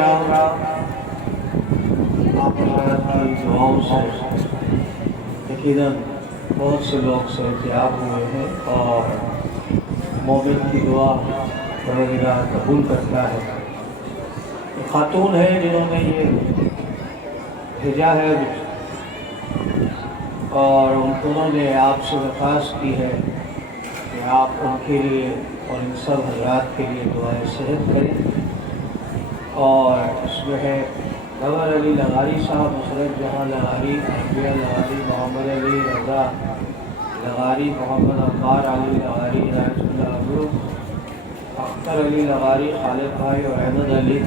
کرام، آپ حضرات کی دعاؤں سے یقیناً بہت سے لوگ صحتیاب ہوئے ہیں، اور مومن کی دعا پروردگار قبول کرتا ہے۔ خاتون ہے جنہوں نے یہ بھیجا ہے، اور انہوں نے آپ سے درخواست کی ہے کہ آپ ان کے لیے اور ان سب حضرات کے لیے دعائے صحت کریں۔ اور اس میں ہے نور علی لغاری صاحب، مسرت جہاں لغاری، عربیہ لغاری، محمد علی رضا لغاری، محمد عمار علی لغاری، ہدایت اللہ ابرو، اختر علی لغاری، خالد بھائی اور احمد علی،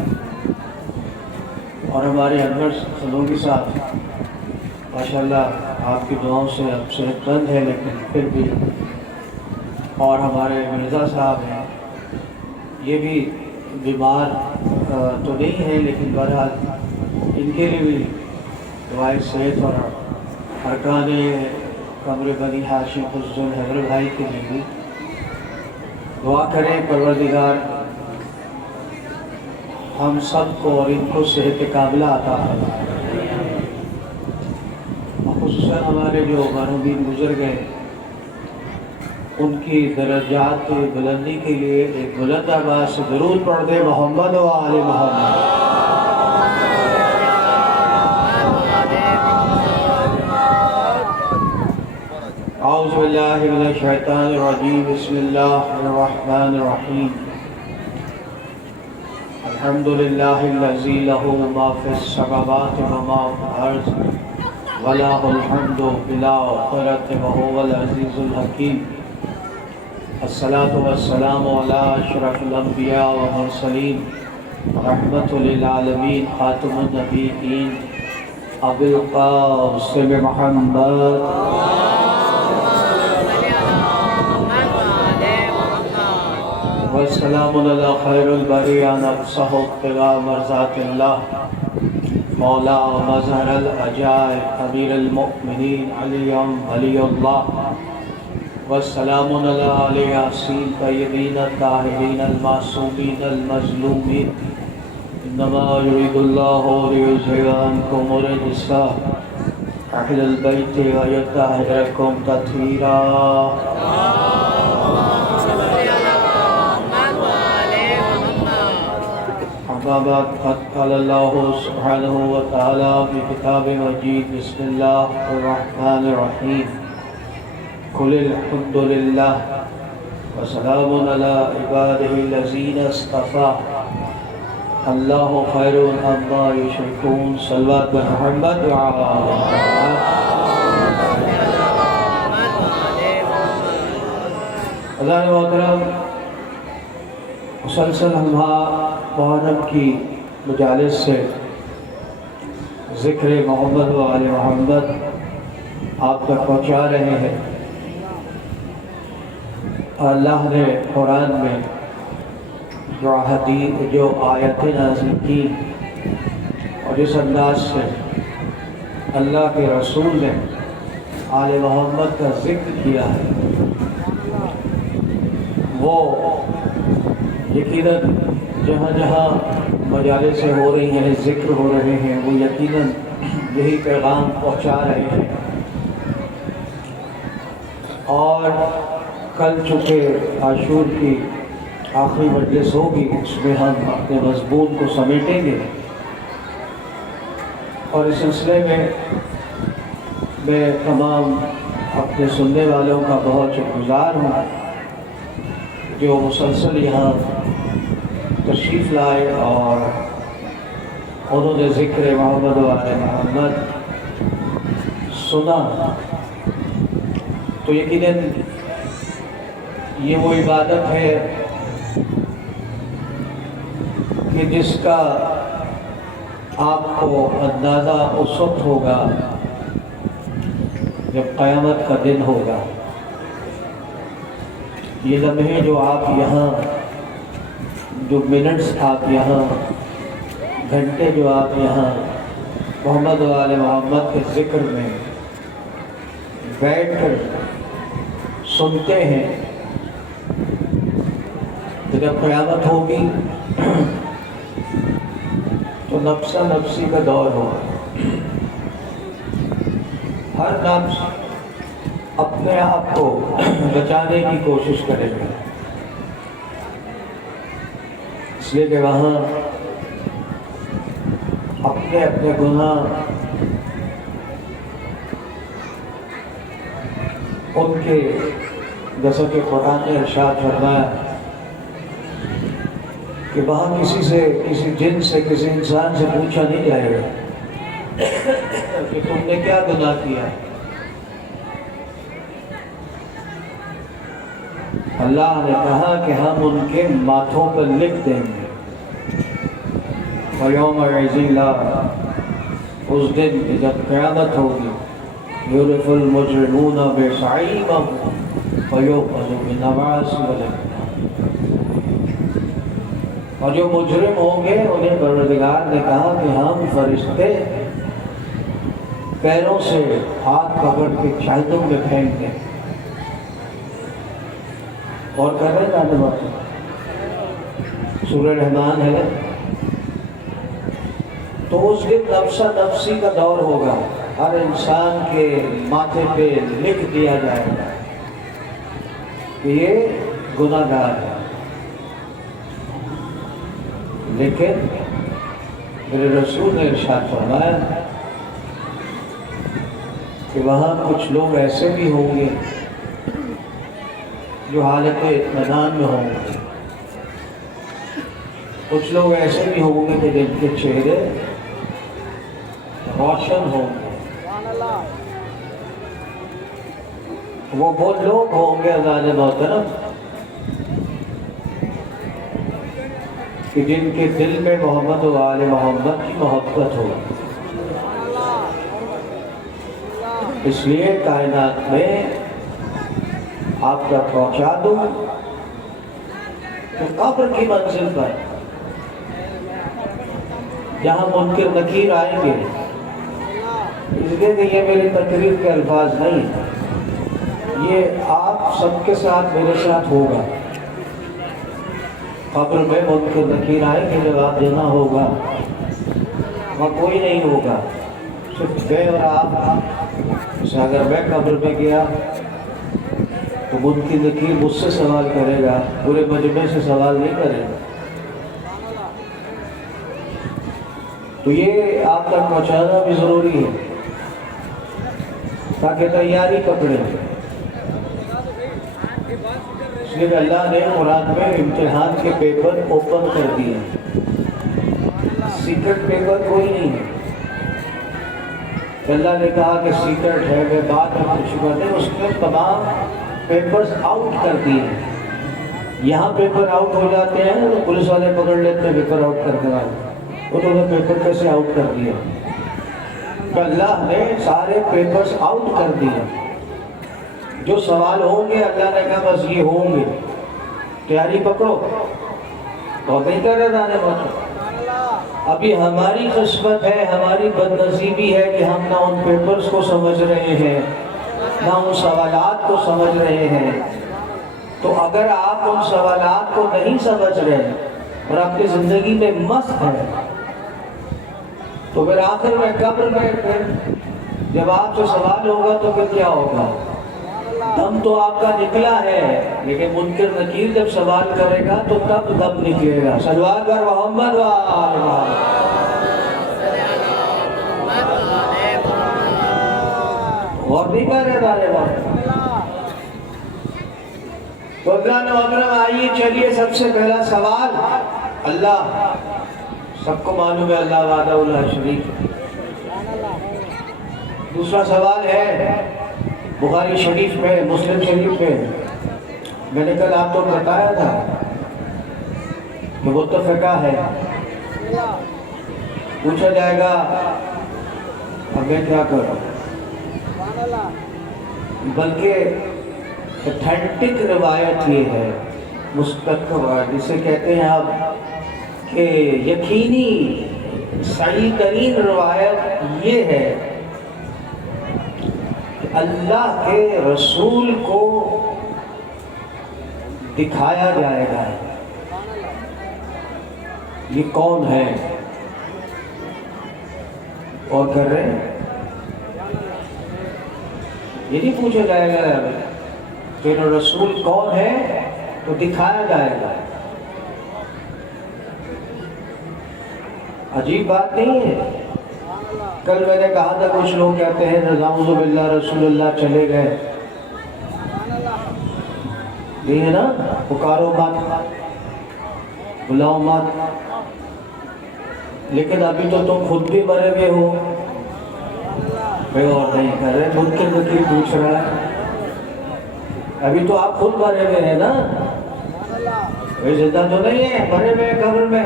اور ہمارے انور سلوگی صاحب ماشاءاللہ آپ کی دعاؤں سے اب صحت مند ہے، لیکن پھر بھی، اور ہمارے مرزا صاحب ہیں، یہ بھی بیمار تو نہیں ہے، لیکن بہرحال ان کے لیے بھی دعائے صحت، اور ارکان قمر بنی ہاشم حسن حیدر بھائی کے لیے بھی دعا کریں پروردگار ہم سب کو اور ان کو صحت کاملہ عطا فرمائے۔ خصوصاً ہمارے جو مرحومین گزر گئے ان کی درجات کی بلندی کے لیے ایک بلند آواز سے درود پڑھ دے محمد و آل محمد۔ اعوذ باللہ من الشیطان الرجیم، بسم اللہ الرحمن الرحیم۔ الحمدللہ الذی لہ ما فی السماوات وما فی الارض وَلَهُ الْحَمْدُ بِالْآخِرَةِ وَهُوَ الْعَزِيزُ الْحَكِيمُ۔ الصلاة والسلام على أشرف الأنبياء والمرسلين رحمة للعالمين خاتم النبيين أبي القاسم محمد والسلام على خير البرية نفسه ابتغاء مرضات الله مولا مظہر العجائب امیر المؤمنین علی ولی اللہ، والسلام علی آل یاسین طیبین الطاہرین المعصومین المظلومین۔ انما یرید اللہ لیذہب عنکم الرجس اہل البیت ویطہرکم تطہیرا۔ بعد قد قال اللہ سبحانہ وتعالی فی کتاب مجید، بسم اللہ الرحمن الرحیم، قل الحمد للہ وسلام علی عبادہ الذین اصطفیٰ، اللہ خیر عما یشرکون۔ صلوات محمد وعلی اللہ محترم، مسلسل محرم کی مجالس سے ذکر محمد و آل محمد آپ تک پہنچا رہے ہیں۔ اللہ نے قرآن میں جو آیتیں نازل کی اور جس انداز سے اللہ کے رسول نے آل محمد کا ذکر کیا ہے، وہ یقیناً جہاں جہاں مجالسیں ہو رہی ہیں، ذکر ہو رہے ہیں، وہ یقیناً یہی پیغام پہنچا رہے ہیں۔ اور کل چونکہ عاشور کی آخری مجلس ہوگی، اس میں ہم اپنے مضمون کو سمیٹیں گے، اور اس سلسلے میں تمام اپنے سننے والوں کا بہت شکر گزار ہوں جو مسلسل یہاں تشریف لائے اور انہوں نے ذکر محمد و آل محمد سنا۔ تو یقیناً یہ وہ عبادت ہے کہ جس کا آپ کو اندازہ اس وقت ہوگا جب قیامت کا دن ہوگا۔ یہ لمحے جو آپ یہاں، جو منٹس آپ یہاں، گھنٹے جو آپ یہاں محمد و آل محمد کے ذکر میں بیٹھ کر سنتے ہیں، جب قیامت ہوگی تو نفسا نفسی کا دور ہوگا. ہر نفس اپنے آپ کو بچانے کی کوشش کرے گا، اس لیے کہ وہاں اپنے اپنے گناہ ان کے، جیسا کہ قرآن نے ارشاد فرمایا کہ وہاں کسی سے، کسی جن سے، کسی انسان سے پوچھا نہیں جائے گا کہ تم نے کیا گناہ کیا. اللہ نے کہا کہ ہم ان کے ماتھوں پر لکھ دیں گے. وَيَوْمَئِذٍ لَا، اس دن کی جب قیامت ہوگی، يُعْرَفُ الْمُجْرِمُونَ بِصَعِيمَهُمْ وَيُؤْخَذُ بِالنَّوَاصِي وَالْأَقْدَامِ. اور جو مجرم ہوں گے انہیں پروردگار نے کہا کہ ہم فرشتے پیروں سے ہاتھ پکڑ کے چھالتوں میں پھینک دیں. اور کر رہے جانے بات سورہ رحمان ہے. تو اس دن نفسا نفسی کا دور ہوگا. ہر انسان کے ماتھے پہ لکھ دیا جائے گا کہ یہ گناہ گار ہے. لیکن میرے رسول نے ارشاد فرمایا کہ وہاں کچھ لوگ ایسے بھی ہوں گے جو حالت اطمینان میں ہوں گے، کچھ لوگ ایسے بھی ہوں گے کہ جن کے چہرے روشن ہوں گے. وہ لوگ ہوں گے اذان محترم کہ جن کے دل میں محمد و آل محمد کی محبت ہو. اس لیے کائنات میں آپ کا پہنچا دوں کہ قبر کی منزل پر جہاں منکر نکیر آئیں گے، اس لیے کہ یہ میری تقریر کے الفاظ نہیں، یہ آپ سب کے ساتھ میرے ساتھ ہوگا. قبر میں منکر نکیر آئیں گے، جواب دینا ہوگا. وہاں کوئی نہیں ہوگا، صرف میں اور آپ. اگر میں قبر میں گیا تو منکر نکیر مجھ سے سوال کرے گا، پورے مجمع سے سوال نہیں کرے گا. تو یہ آپ تک پہنچانا بھی ضروری ہے تاکہ تیاری پکڑے. اس لیے اللہ نے قرآن میں امتحان کے پیپر اوپن کر دیے. سیکرٹ پیپر کوئی نہیں ہے. اللہ نے کہا کہ سیکرٹ ہے، میں بات میں کچھ کرتے، اس میں تمام پیپرز آؤٹ کر دیے. یہاں پیپر آؤٹ ہو جاتے ہیں تو پولیس والے پکڑ لیتے ہیں پیپر آؤٹ کرنے والے، تو انہیں پیپر کیسے آؤٹ کر دیا؟ تو اللہ نے سارے پیپرز آؤٹ کر دیے. جو سوال ہوں گے اللہ نے کہا بس یہ ہوں گے، تیاری پکڑو. بہت نہیں کر رہے دانے بہت. ابھی ہماری قسمت ہے، ہماری بدنصیبی ہے کہ ہم نہ ان پیپرز کو سمجھ رہے ہیں نہ ان سوالات کو سمجھ رہے ہیں. تو اگر آپ ان سوالات کو نہیں سمجھ رہے اور اپنی زندگی میں مست ہیں تو پھر آخر میں قبر میں جب آپ سے سوال ہوگا تو پھر کیا ہوگا؟ دم تو آپ کا نکلا ہے، لیکن منکر نکیر جب سوال کرے گا تو تب دم نکلے گا. صلوات پر محمد و آل محمد. اور نہیں کر رہے دارے بات. تو اللہ نے محترم آئیے چلیے سب سے پہلا سوال. اللہ سب کو معلوم ہے اللہ وحدہ لا شریک. دوسرا سوال ہے بخاری شریف میں، مسلم شریف میں. میں نے کل آپ کو بتایا تھا کہ متفقہ ہے. پوچھا جائے گا اب میں کیا کروں؟ بلکہ اتھینٹک روایت یہ ہے، مستقل روایت جسے کہتے ہیں آپ کہ یقینی صحیح ترین روایت یہ ہے کہ اللہ کے رسول کو دکھایا جائے گا یہ کون ہے. اور کر رہے ہیں؟ یہ نہیں پوچھا جائے گا تیرا رسول کون ہے تو دکھایا جائے گا. عجیب بات نہیں ہے. کل میں نے کہا تھا کچھ لوگ کہتے ہیں نعوذ باللہ رسول اللہ چلے گئے. یہ ہے نا پکارو مت بلاؤ مت. لیکن ابھی تو تم خود بھی مرے ہوئے ہو. کوئی اور نہیں کر رہے. منکر نکیر پوچھ رہا ہے ابھی تو آپ خود مرے ہوئے ہیں نا. کوئی زندہ تو نہیں ہے مرے ہوئے قبر میں.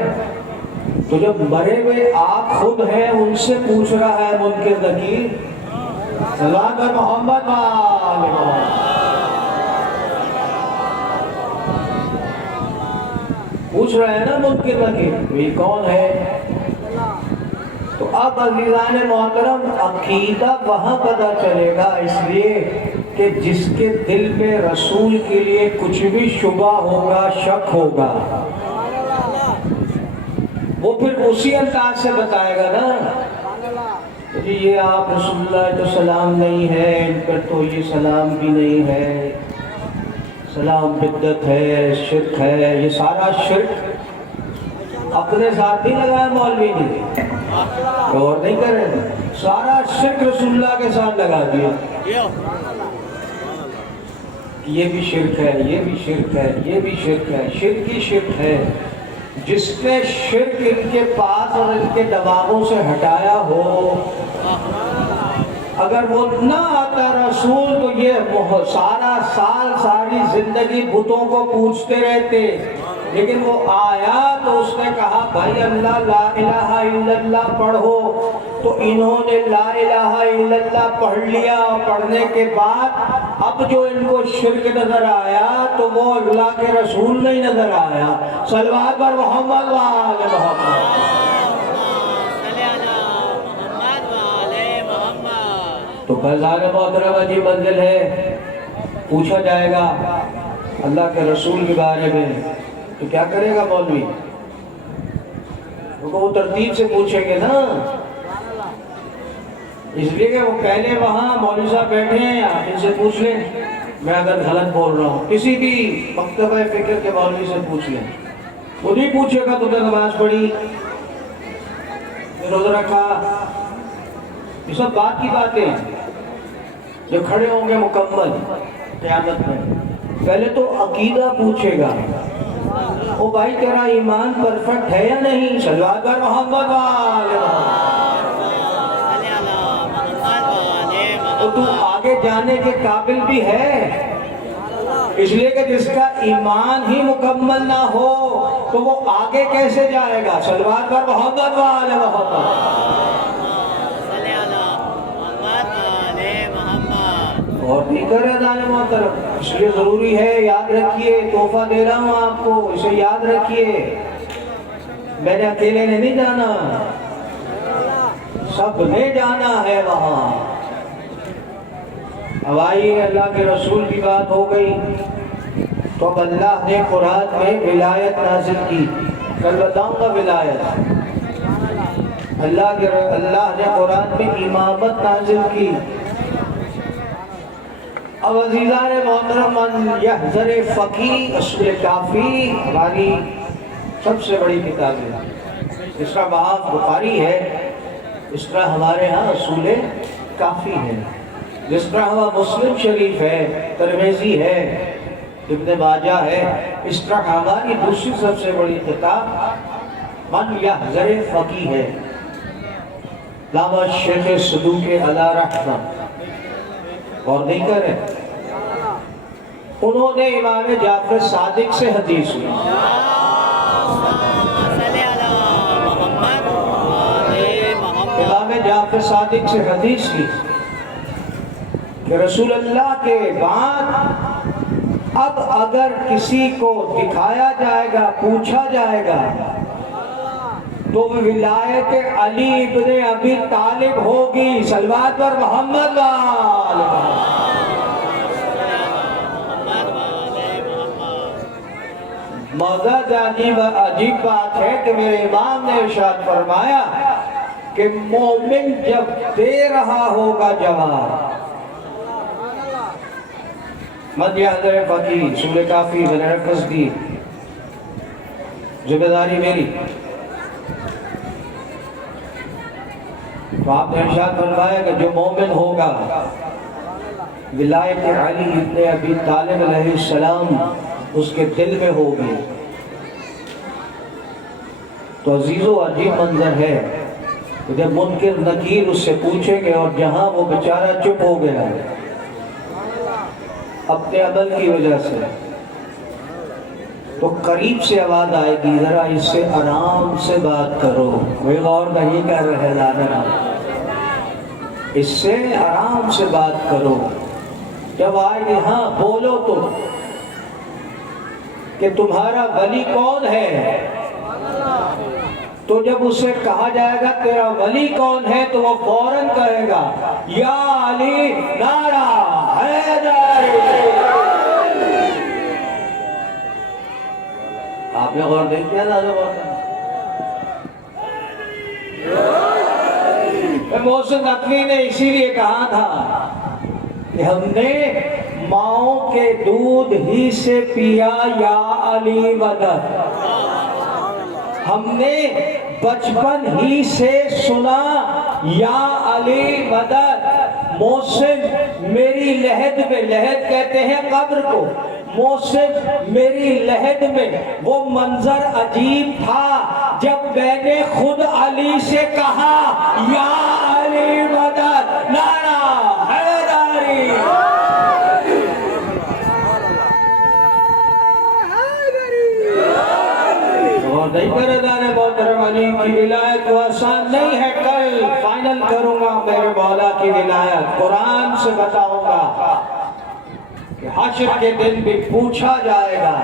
تو جب مرے ہوئے آپ خود ہیں ان سے پوچھ رہا ہے منکر نکیر. سلام محمد پوچھ رہے ہیں نا منکر نکیر یہ کون ہے. تو اب عزیزان محترم عقیدہ وہاں پتہ چلے گا اس لیے کہ جس کے دل میں رسول کے لیے کچھ بھی شبہ ہوگا شک ہوگا وہ پھر اسی انداز سے بتائے گا نا کہ یہ آپ رسول اللہ تو سلام نہیں ہے ان پر تو یہ سلام بھی نہیں ہے. سلام بدعت ہے شرک ہے. یہ سارا شرک اپنے ساتھ ہی لگایا مولوی نے اور نہیں کر رہے. سارا شرک رسول اللہ کے ساتھ لگا دیا. یہ بھی شرک ہے یہ بھی شرک ہے یہ بھی شرک ہے. شرک ہی شرک ہے. جس نے شرک ان کے پاس اور ان کے دماغوں سے ہٹایا ہو اگر وہ نہ آتا رسول تو یہ سارا سال ساری زندگی بتوں کو پوچھتے رہتے. لیکن وہ آیا تو اس نے کہا بھائی اللہ لا الہ الا اللہ پڑھو. تو انہوں نے لا الہ الا اللہ پڑھ لیا. پڑھنے کے بعد اب جو ان کو شرک نظر آیا تو وہ اللہ کے رسول نہیں نظر آیا. صلوات پر محمد وآل محمد. تو فیضان محترم عجیب منزل ہے. پوچھا جائے گا اللہ کے رسول کے بارے میں تو کیا کرے گا مولوی. وہ ترتیب سے پوچھیں گے نا اس لیے کہ وہ پہلے وہاں مولوی صاحب بیٹھے ہیں آپ ان سے پوچھ لیں. میں اگر غلط بول رہا ہوں کسی بھی مکتبہ فکر کے مولوی سے پوچھ لیں. وہ نہیں پوچھے گا تو نے نماز پڑھی روزہ رکھا. یہ سب بات کی باتیں ہیں جو کھڑے ہوں گے مکمل قیامت میں. پہلے تو عقیدہ پوچھے گا او بھائی تیرا ایمان پرفیکٹ ہے یا نہیں. صلوات پر محمد وآل محمد. تو آگے جانے کے قابل بھی ہے اس لیے کہ جس کا ایمان ہی مکمل نہ ہو تو وہ آگے کیسے جائے گا. صلوات پر محمد وآل محمد. اور نہیں کر رہے دانے محترم. اس لیے ضروری ہے یاد رکھیے تحفہ دے رہا ہوں آپ کو اسے یاد رکھیے. میں نے اکیلے نے نہیں جانا سب نے جانا ہے وہاں. اب آئیے اللہ کے رسول کی بات ہو گئی تو اب اللہ نے قرآن میں ولایت نازل کی. کل بتاؤں گا ولایت. اللہ نے قرآن میں امامت نازل کی. اب عزیزان محترم من یحذر فقی اصول کافی ہماری سب سے بڑی کتاب ہے. اس کا باب بخاری ہے اس طرح ہمارے ہاں اصول کافی ہے. جس طرح ہمارا مسلم شریف ہے ترمذی ہے ابن ماجہ ہے اس طرح ہماری دوسری سب سے بڑی کتاب من یحذر فقی ہے. علامہ شیخ صدوق علیہ رحمہ اور نہیں کرے انہوں نے امام جعفر صادق سے حدیث لی. امام جعفر صادق سے حدیث لی کہ رسول اللہ کے بعد اب اگر کسی کو دکھایا جائے گا پوچھا جائے گا تو ولایت علی ابن ابی طالب ہوگی. صلوات پر محمد وآل محمد. موضوع عجیب بات ہے کہ میرے امام نے ارشاد فرمایا کہ مومن جب دے رہا ہوگا جواب، مد حضر فقیر سورہ کافی میں نے ریفرنس دی، ذمہ داری میری، تو آپ نے ارشاد فرمایا کہ جو مومن ہوگا ولایت علی ابن ابی طالب علیہ السلام اس کے دل میں ہوگی، تو عزیز و عجیب منظر ہے جب منکر نکیر اس سے پوچھیں گے اور جہاں وہ بیچارہ چپ ہو گیا اپنے عمل کی وجہ سے، تو قریب سے آواز آئے گی ذرا اس سے آرام سے بات کرو، کوئی غور نہیں کر رہے لانا، اس سے آرام سے بات کرو، جب آئے گی ہاں بولو تو کہ تمہارا ولی کون ہے، تو جب اسے کہا جائے گا تیرا ولی کون ہے تو وہ فوراً کہے گا یا علی نعرہ حیدر۔ آپ نے غور نہیں کیا نا؟ محسن نقوی نے اسی لیے کہا تھا کہ ہم نے ماؤں کے دودھ ہی سے پیا یا علی مدد، ہم نے بچپن ہی سے سنا یا علی مدد۔ محسن میری لحد میں، لحد کہتے ہیں قبر کو، محسن میری لحد میں وہ منظر عجیب تھا جب میں نے خود علی سے کہا یا علی مدد، نعرہ حیدری۔ اور نہیں کرے دانے محترم علی کی ولایت کو آسان نہیں ہے، کل فائنل کروں گا میرے مولا کی ولایت، قرآن سے بتاؤں گا کہ حشر کے دن بھی پوچھا جائے گا۔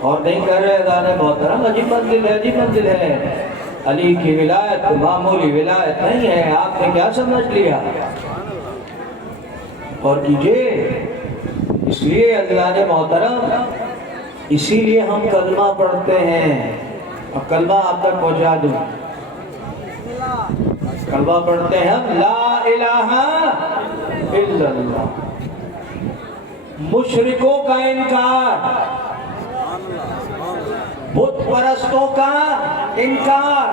اور نہیں کر رہے دانے محترم، عجیب منزل ہے، عجیب منزل ہے، علی کی ولایت معمولی ولایت نہیں ہے، آپ نے کیا سمجھ لیا؟ اور کیجئے، اس لیے اللہ نے محترم، اسی لیے ہم کلمہ پڑھتے ہیں، اور کلمہ آپ تک پہنچا دوں، کلمہ پڑھتے ہیں ہم لا الہ الا اللہ، مشرکوں کا انکار، بت پرستوں کا انکار،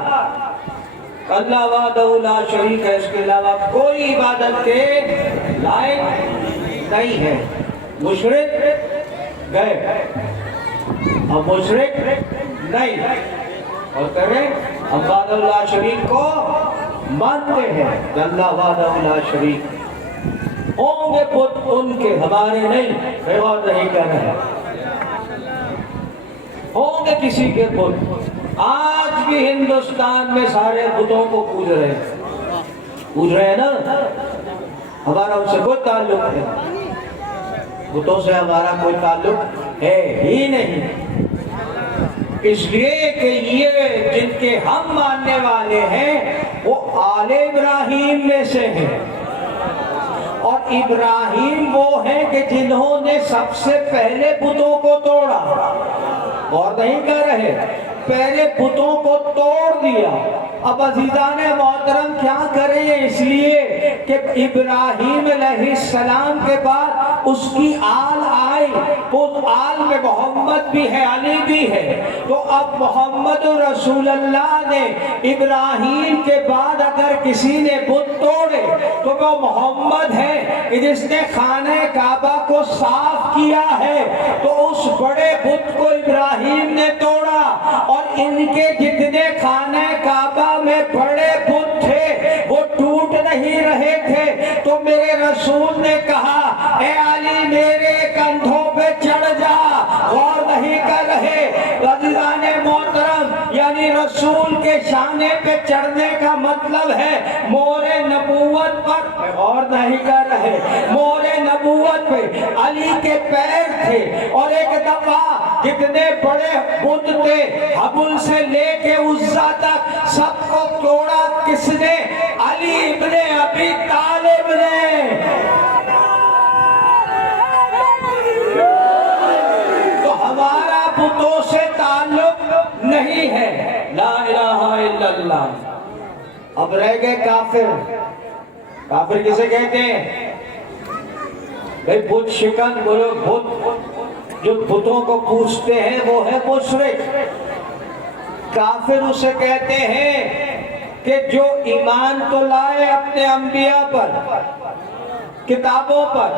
اللہ وحدہ لا شریک ہے، اس کے علاوہ کوئی عبادت کے لائق نہیں ہے، مشرک گئے، ہم مشرک نہیں، اور کریں ہم وحدہ لا شریک کو مانتے ہیں، اللہ وحدہ لا شریک، ہوں گے بت ان کے ہمارے نہیں، غور نہیں کر رہے، ہوں گے کسی کے بت، آج بھی ہندوستان میں سارے بتوں کو پوج رہے ہیں نا، ہمارا ان سے کوئی تعلق نہیں، بتوں سے ہمارا کوئی تعلق ہے ہی نہیں، اس لیے کہ یہ جن کے ہم ماننے والے ہیں وہ آل ابراہیم میں سے ہیں، اور ابراہیم وہ ہیں کہ جنہوں نے سب سے پہلے بتوں کو توڑا، اور نہیں کر رہے، پہلے بتوں کو توڑ دیا۔ اب عزیزان محترم کیا کریں، اس لیے کہ ابراہیم علیہ السلام کے بعد اس کی آل آئی، اس آل میں محمد بھی ہے، علی بھی ہے، تو اب محمد رسول اللہ نے ابراہیم کے بعد اگر کسی نے بت توڑے تو وہ محمد ہے کہ جس نے خانہ کعبہ کو صاف کیا ہے، تو اس بڑے بت کو ابراہیم نے توڑا، اور ان کے جتنے خانہ کعبہ میں بڑے بت تھے وہ ٹوٹ نہیں رہے تھے، تو میرے رسول نے کہا اے علی میرے کندھوں پہ چڑھ جا، غور نہیں کر رہے عزیزان محترم، یعنی رسول کے شانے پہ چڑھنے کا مطلب ہے مور نبوت پر، غور نہیں کر رہے، مور نبوت پہ علی کے پیر تھے، اور ایک دفعہ جتنے بڑے بت تھے حبل سے لے کے عزا تک سب کو توڑا کس نے؟ علی ابن ابی طالب نے۔ تو ہمارا بتوں سے تعلق نہیں ہے، لا الہ الا الا اللہ. اب رہ گئے کافر. کافر کسے کہتے ہیں؟ بھئی بت شکن بولو. بت جو بتوں کو پوجتے ہیں وہ ہے مشرک. کافر اسے کہتے ہیں کہ جو ایمان تو لائے اپنے انبیاء پر، کتابوں پر،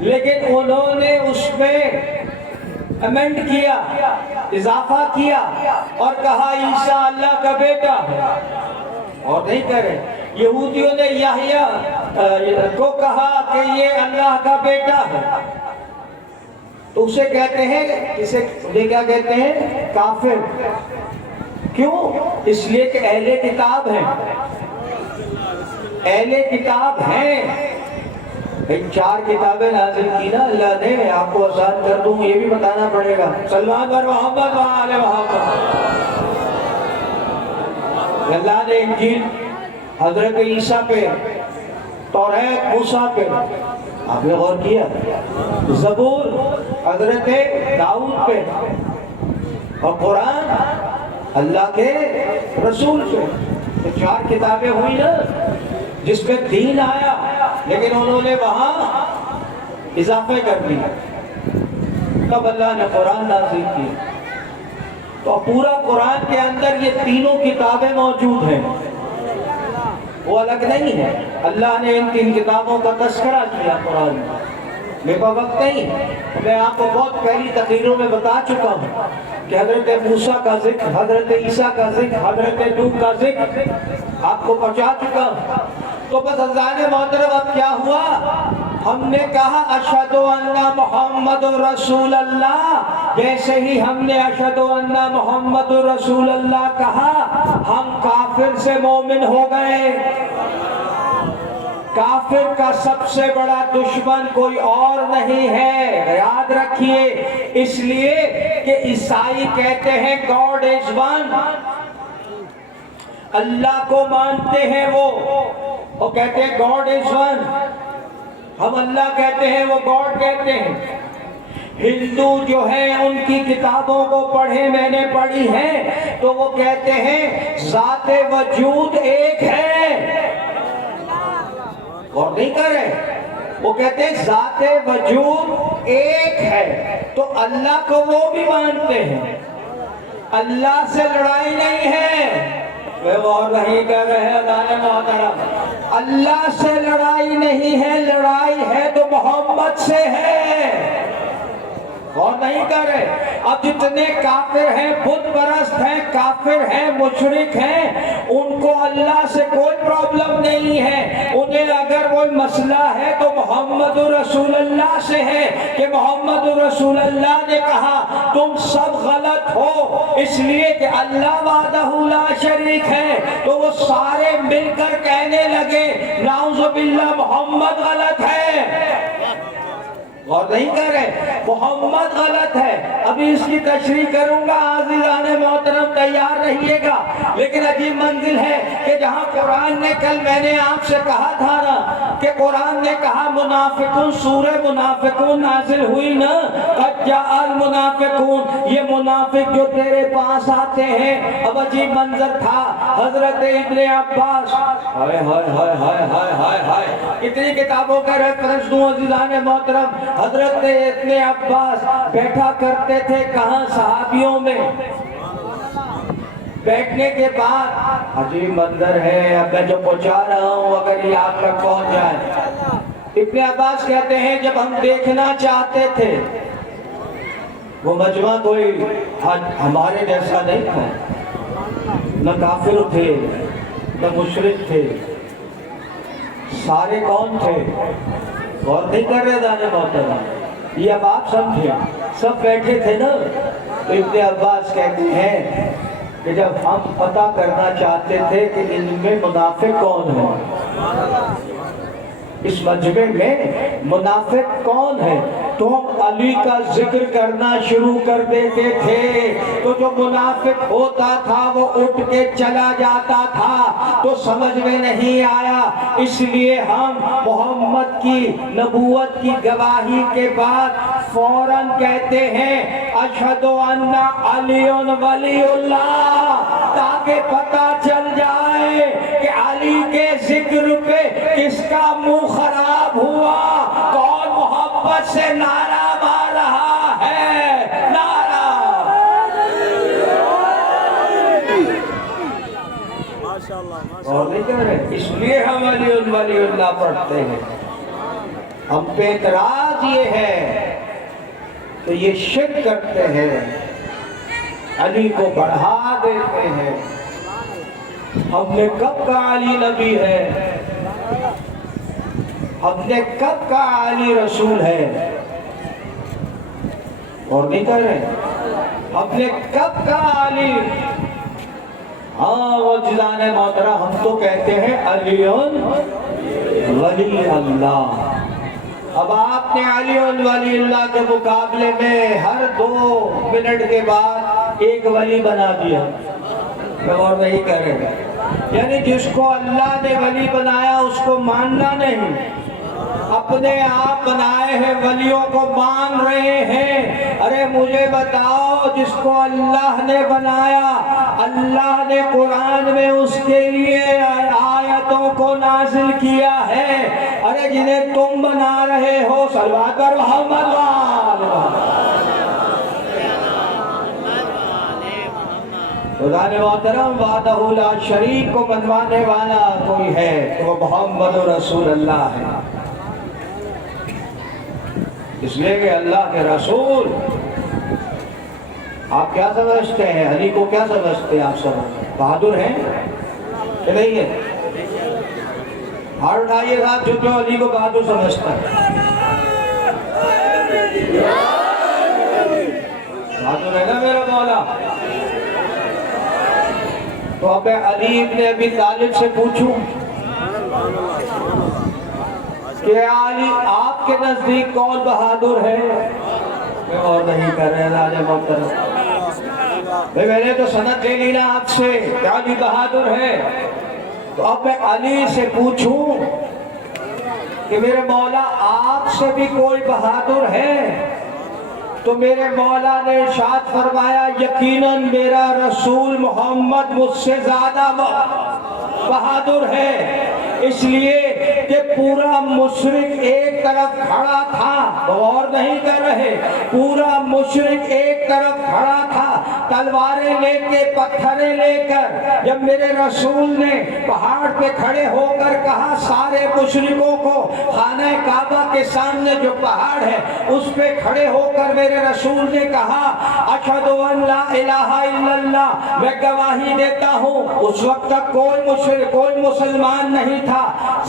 لیکن انہوں نے اس میں امینڈ کیا، اضافہ کیا اور کہا عیسیٰ اللہ کا بیٹا ہے. اور نہیں کرے. یہودیوں نے یحییٰ کو کہا کہ یہ اللہ کا بیٹا ہے. تو اسے کہتے ہیں، اسے کیا کہتے ہیں؟ کافر. کیوں؟ اس لیے کہ اہل کتاب ہیں. اہل کتاب ہیں. 4 کتابیں نازل کی نا اللہ نے. آپ کو آسان کر دوں یہ بھی بتانا پڑے گا. سلمان بر محمد وآل محمد. اللہ نے انجیل حضرت عیسیٰ پہ، توریت موسیٰ پہ، آپ نے غور کیا؟ زبور حضرت داؤد پہ، اور قرآن اللہ کے رسول پہ. تو 4 کتابیں ہوئی نا جس میں دین آیا، لیکن انہوں نے وہاں اضافے کر دیا. تب اللہ نے قرآن نازل کیا. تو پورا قرآن کے اندر یہ تینوں کتابیں موجود ہیں، وہ الگ نہیں ہے. اللہ نے ان 3 کتابوں کا تذکرہ کیا قرآن میں. میرے پاس وقت نہیں. میں آپ کو بہت پہلی تقریروں میں بتا چکا ہوں کہ حضرت موسیٰ کا ذکر، حضرت عیسیٰ کا ذکر، حضرت نوح کا ذکر آپ کو پہنچا چکا ہوں. تو بس عزیزان محترم اب کیا ہوا؟ ہم نے کہا اشہد ان محمد رسول اللہ. جیسے ہی ہم نے اشہد ان محمد رسول اللہ کہا، ہم کافر سے مومن ہو گئے. کافر کا سب سے بڑا دشمن کوئی اور نہیں ہے، یاد رکھیے. اس لیے کہ عیسائی کہتے ہیں گاڈ از ون، اللہ کو مانتے ہیں. وہ کہتے ہیں گاڈ از ون. ہم اللہ کہتے ہیں، وہ گاڈ کہتے ہیں. ہندو جو ہیں ان کی کتابوں کو پڑھیں، میں نے پڑھی ہیں، تو وہ کہتے ہیں ذات وجود ایک ہے. اور نہیں کر رہے. وہ کہتے ہیں ذات وجود ایک ہے. تو اللہ کو وہ بھی مانتے ہیں. اللہ سے لڑائی نہیں ہے. اور نہیں کر رہے ادانے محترم. اللہ سے لڑائی نہیں ہے، لڑائی ہے تو محمد سے ہے. اور نہیں کر رہے. اب جتنے کافر ہیں، بت پرست ہیں، کافر ہیں، مشرک ہیں، ان کو اللہ سے کوئی پرابلم نہیں ہے. انہیں اگر کوئی مسئلہ ہے تو محمد رسول اللہ سے ہے کہ محمد رسول اللہ نے کہا تم سب غلط ہو، اس لیے کہ اللہ وحدہ لا شریک ہے. تو وہ سارے مل کر کہنے لگے نعوذ باللہ محمد غلط ہے. اور نہیں کر رہے محمد غلط ہے. ابھی اس کی تشریح کروں گا. عزیزان محترم تیار رہیے گا. لیکن عجیب منزل ہے کہ جہاں قرآن نے، کل میں نے آپ سے کہا تھا نا کہ قرآن نے کہا منافقون، سورہ منافقون نازل ہوئی نا، قد جاء المنافقون، یہ منافق جو تیرے پاس آتے ہیں. اب عجیب منظر تھا. حضرت ابن عباس، ہائے ہائے ہائے ہائے ہائے ہائے ہائے، اتنی کتابوں کا ریفرنس دوں عزیزان محترم. حضرت ابن عباس بیٹھا کرتے تھے کہاں؟ صحابیوں میں. بیٹھنے کے بعد عجیب منظر ہے. اب میں جو پہنچا رہا ہوں اگر یہ آپ تک پہنچ جائے. ابن عباس کہتے ہیں جب ہم دیکھنا چاہتے تھے، وہ مجمع کوئی ہمارے جیسا نہیں تھا. نہ کافر تھے نہ مشرک تھے. سارے کون تھے؟ اور نہیں کر رہے دانے محترم. یہ اب آپ سمجھے. سب بیٹھے تھے نا. تو ابن عباس کہتے ہیں کہ جب ہم پتہ کرنا چاہتے تھے کہ ان میں منافق کون ہے، اس مجمع میں منافق کون ہے، تو ہم علی کا ذکر کرنا شروع کر دیتے تھے. تو جو منافق ہوتا تھا وہ اٹھ کے چلا جاتا تھا. تو سمجھ میں نہیں آیا. اس لیے ہم محمد کی نبوت کی گواہی کے بعد فوراً کہتے ہیں اشہد ان علی ولی اللہ، کے پتہ چل جائے کہ علی کے ذکر پہ کس کا منہ خراب ہوا، کون محبت سے نعرہ مار رہا ہے، نعرہ۔ اور نہیں کہہ رہے، اس لیے ہم ولی اللہ پڑھتے ہیں۔ ہم پہ اعتراض یہ ہے کہ یہ شرک کرتے ہیں، علی کو بڑھا دیتے ہیں۔ ہم نے کب کہا علی نبی ہے؟ ہم نے کب کہا علی رسول ہے؟ اور نہیں کہہ رہے، ہم نے کب کہا علی؟ ہاں وہ جزان محترم، ہم تو کہتے ہیں علی ولی اللہ۔ اب آپ نے علی ولی اللہ کے مقابلے میں ہر 2 منٹ کے بعد ایک ولی بنا دیا، اور نہیں کہہ رہے، یعنی جس کو اللہ نے ولی بنایا اس کو ماننا نہیں، اپنے آپ بنائے ہیں ولیوں کو مان رہے ہیں۔ ارے مجھے بتاؤ، جس کو اللہ نے بنایا، اللہ نے قرآن میں اس کے لیے آیتوں کو نازل کیا ہے، ارے جنہیں تم بنا رہے ہو، صلوات پر محمد خدا نے محترم وحدہ لا شریک کو منوانے والا کوئی ہے تو وہ محمد رسول اللہ ہے۔ اس لیے کہ اللہ کے رسول، آپ کیا سمجھتے ہیں علی کو؟ کیا سمجھتے ہیں آپ سب؟ بہادر ہیں کہ نہیں ہے؟ ہاتھ اٹھائیے صاحب جو علی کو بہادر سمجھتا ہے۔ بہادر ہے نا میرا مولا؟ تو اب میں علی ابن ابی طالب سے پوچھوں کہ علی آپ کے نزدیک کون بہادر ہے؟ اور نہیں کر رہے راجہ محترم، میں نے تو سند لے لی نا آپ سے کہ علی بہادر ہے، تو اب میں علی سے پوچھوں کہ میرے مولا آپ سے بھی کوئی بہادر ہے؟ تو میرے مولا نے ارشاد فرمایا یقیناً میرا رسول محمد مجھ سے زیادہ بہادر ہے، اس لیے کہ پورا مشرک ایک طرف کھڑا تھا، غور نہیں کر رہے، پورا مشرک ایک طرف کھڑا تھا، تلواریں لے کے پتھریں لے کر، جب میرے رسول نے پہاڑ پہ کھڑے ہو کر کہا سارے مشرکوں کو، خانہ کعبہ کے سامنے جو پہاڑ ہے اس پہ کھڑے ہو کر میرے رسول نے کہا اشہد ان لا الہ الا اللہ، میں گواہی دیتا ہوں اس وقت تک کوئی مسلمان نہیں تھا،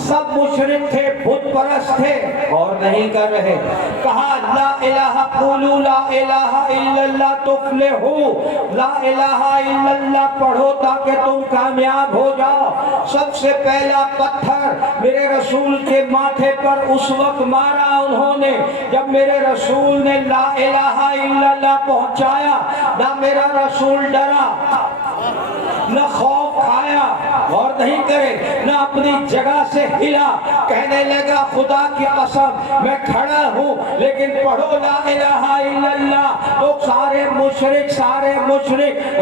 سب مشرک تھے، بت پرست تھے، اور نہیں کر رہے، کہا لا الہ قولوا لا الہ الا اللہ تفلحوا، لا الہ الا اللہ پڑھو تاکہ تم کامیاب ہو جاؤ۔ سب سے پہلا پتھر میرے رسول کے ماتھے پر اس وقت مارا انہوں نے جب میرے رسول نے لا الہ الا اللہ پہنچایا، نہ میرا رسول ڈرا، نہ خوف کھایا، اور نہیں کرے، نہ اپنی جگہ سے ہلا، کہنے لگا خدا کی قسم میں کھڑا ہوں لیکن پڑھو لا الہ الا اللہ، تو سارے مشرک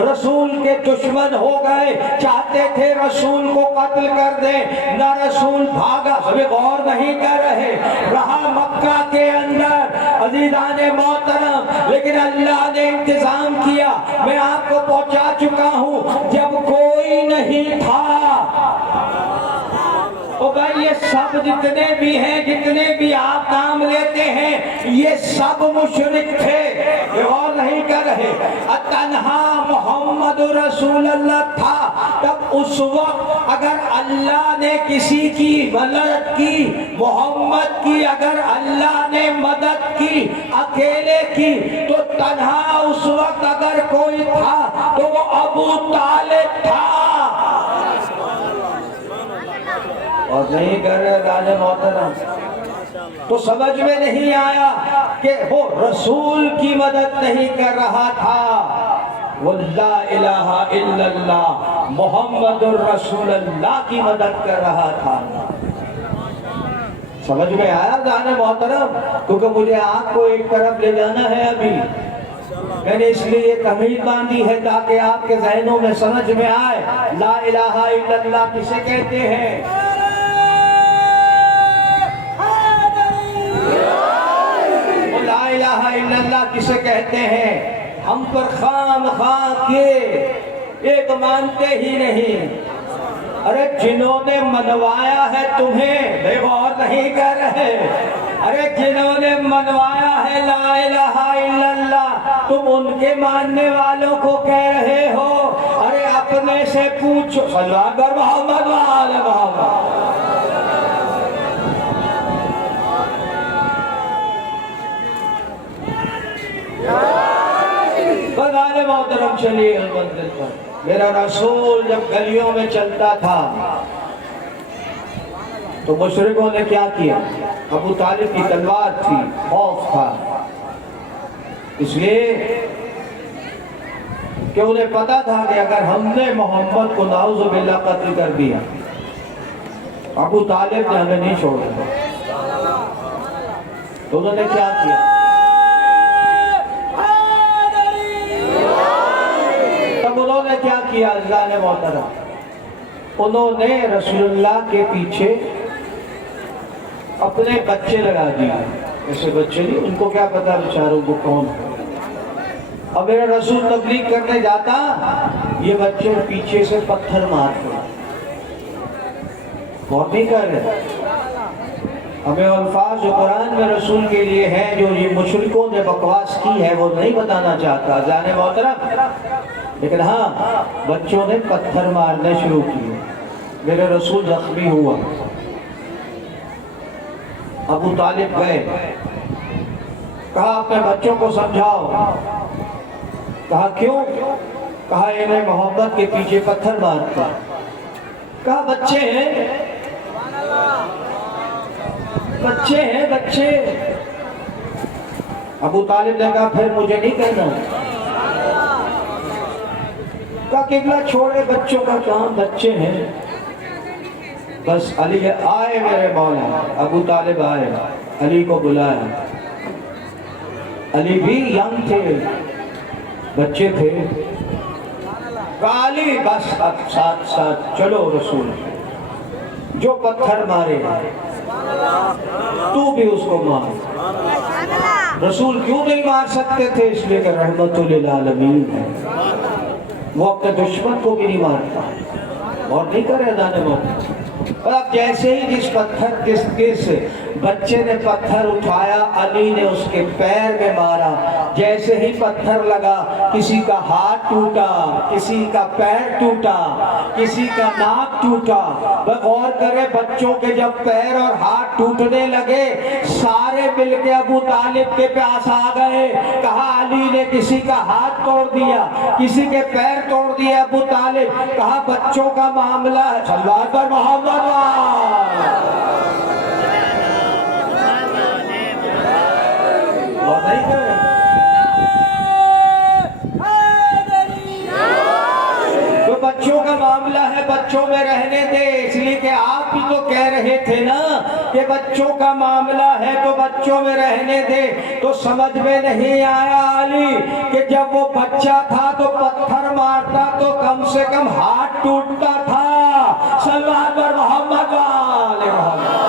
رسول کے دشمن ہو گئے، چاہتے تھے رسول کو قتل کر دیں، نہ رسول بھاگا، سبھی غور نہیں کر رہے، رہا مکہ کے اندر عزیزان محترم، لیکن اللہ نے انتظام کیا، میں آپ کو پہنچا چکا ہوں، جب کوئی نہیں تھا، تو بھائی یہ سب جتنے بھی ہیں، جتنے بھی آپ نام لیتے ہیں، یہ سب مشرک تھے، اور نہیں کر رہے، تنہا محمد رسول اللہ تھا، تب اس وقت اگر اللہ نے کسی کی مدد کی، محمد کی اگر اللہ نے مدد کی، اکیلے کی، تو تنہا اس وقت اگر کوئی تھا تو وہ ابو طالب تھا، اور نہیں کر رہے راجہ محترم، تو سمجھ میں نہیں آیا کہ وہ رسول کی مدد نہیں کر رہا تھا، وہ لا الہ الا اللہ محمد الرسول اللہ کی مدد کر رہا تھا۔ سمجھ میں آیا راجہ محترم؟ کیونکہ مجھے آپ کو ایک طرف لے جانا ہے ابھی، میں نے اس لیے یہ تمہید باندھی ہے تاکہ آپ کے ذہنوں میں سمجھ میں آئے لا الہ الا اللہ کسے کہتے ہیں۔ لا الہ الا اللہ کسے کہتے ہیں؟ ہم پر خام کے ایک مانتے ہی نہیں۔ ارے جنہوں نے منوایا ہے تمہیں بے غور نہیں کر رہے، ارے جنہوں نے منوایا ہے لا الہ الا اللہ تم ان کے ماننے والوں کو کہہ رہے ہو۔ ارے اپنے سے پوچھو، صلی اللہ علیہ محمد وآل محمد۔ بغال محترم چلیے المنزل پر۔ میرا رسول جب گلیوں میں چلتا تھا تو مشرکوں نے کیا کیا؟ ابو طالب کی تلوار تھی، خوف تھا، اس لیے کہ انہیں پتا تھا کہ اگر ہم نے محمد کو نعوذ باللہ قتل کر دیا ابو طالب نے ہمیں نہیں چھوڑا۔ تو انہوں نے کیا کیا؟ انہوں نے کیا کیا اللہ نے محترم؟ انہوں نے رسول اللہ کے پیچھے اپنے بچے لگا دیے۔ ایسے بچے نہیں، ان کو کیا پتا بیچاروں کو کون ہے۔ اب میرا رسول تبلیغ کرنے جاتا، یہ بچے پیچھے سے پتھر مارتے، بہت نہیں کر رہے۔ ہمیں الفاظ جو قرآن میں رسول کے لیے ہیں جو یہ مشرکوں نے بکواس کی ہے وہ نہیں بتانا چاہتا جانے محترم، لیکن ہاں بچوں نے پتھر مارنے شروع کیے۔ میرے رسول زخمی ہوا، ابو طالب گئے، کہا اپنے بچوں کو سمجھاؤ۔ کہا کیوں؟ کہا انہیں محبت کے پیچھے پتھر مارتا۔ کہا بچے ہیں، بچے ہیں، بچے۔ ابو طالب نے کہا پھر مجھے نہیں کہنا۔ کہا قبلہ چھوڑے، بچوں کا کام، بچے ہیں۔ بس علی آئے میرے مولا، ابو طالب آئے، علی کو بلایا۔ علی بھی ینگ تھے، بچے تھے۔ کہا علی بس اب ساتھ ساتھ چلو رسول، جو پتھر مارے تو بھی اس کو مار۔ رسول کیوں نہیں مار سکتے تھے؟ اس لیے کہ رحمت للعالمین ہے، وہ اپنے دشمن کو بھی نہیں مارتا۔ اور نہیں کرے دانے موت۔ اور اب جیسے ہی جس بچے نے پتھر اٹھایا، علی نے اس کے پیر میں مارا۔ جیسے ہی پتھر لگا، کسی کا ہاتھ ٹوٹا، کسی کا پیر ٹوٹا، کسی کا ناک ٹوٹا۔ غور کرے بچوں کے جب پیر اور ہاتھ ٹوٹنے لگے، سارے مل کے ابو طالب کے پاس آ گئے۔ کہا علی نے کسی کا ہاتھ توڑ دیا، کسی کے پیر توڑ دیے ابو طالب۔ کہا بچوں کا معاملہ ہے، صلوات پر محمد اور نہیں کرے۔ تو بچوں کا معاملہ ہے، بچوں میں رہنے دے، اس لیے کہ آپ بھی تو کہہ رہے تھے نا کہ بچوں کا معاملہ ہے تو بچوں میں رہنے دے۔ تو سمجھ میں نہیں آیا علی کہ جب وہ بچہ تھا تو پتھر مارتا تو کم سے کم ہاتھ ٹوٹتا تھا۔ صلوات پر محمد وآل محمد۔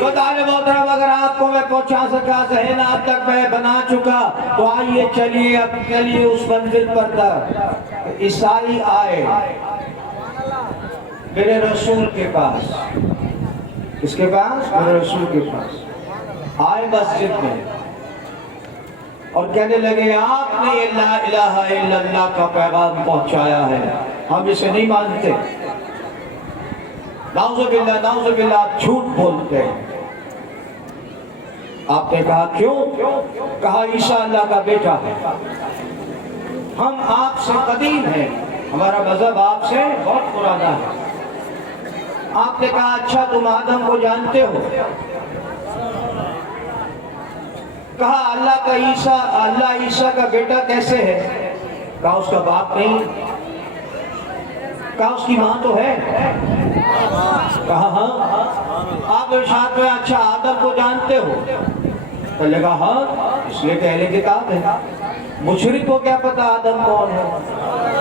محترم اگر آپ کو میں پہنچا سکا، ذہن آپ تک میں بنا چکا، تو آئیے چلیے اب چلیے اس منزل پر تک۔ عیسائی آئے میرے رسول کے پاس، اس کے پاس میرے رسول کے پاس آئے مسجد میں اور کہنے لگے آپ نے یہ لا الہ الا اللہ کا پیغام پہنچایا ہے، ہم اسے نہیں مانتے، نعوذ باللہ نعوذ باللہ آپ جھوٹ بولتے ہیں۔ آپ نے کہا کیوں؟ کہا عیسیٰ اللہ کا بیٹا ہے، ہم آپ سے قدیم ہیں، ہمارا مذہب آپ سے بہت پرانا ہے۔ آپ نے کہا اچھا تم آدم کو جانتے ہو؟ کہا اللہ عیسیٰ کا بیٹا کیسے ہے؟ کہا اس کا باپ نہیں، کہا اس کی ماں تو ہے؟ کہا ہاں۔ آپ ارشاد میں اچھا آدم کو جانتے ہو؟ تو لگا ہاں اس لیے کہ اہل کتاب ہے، مشرک کو کیا پتا آدم کون ہے؟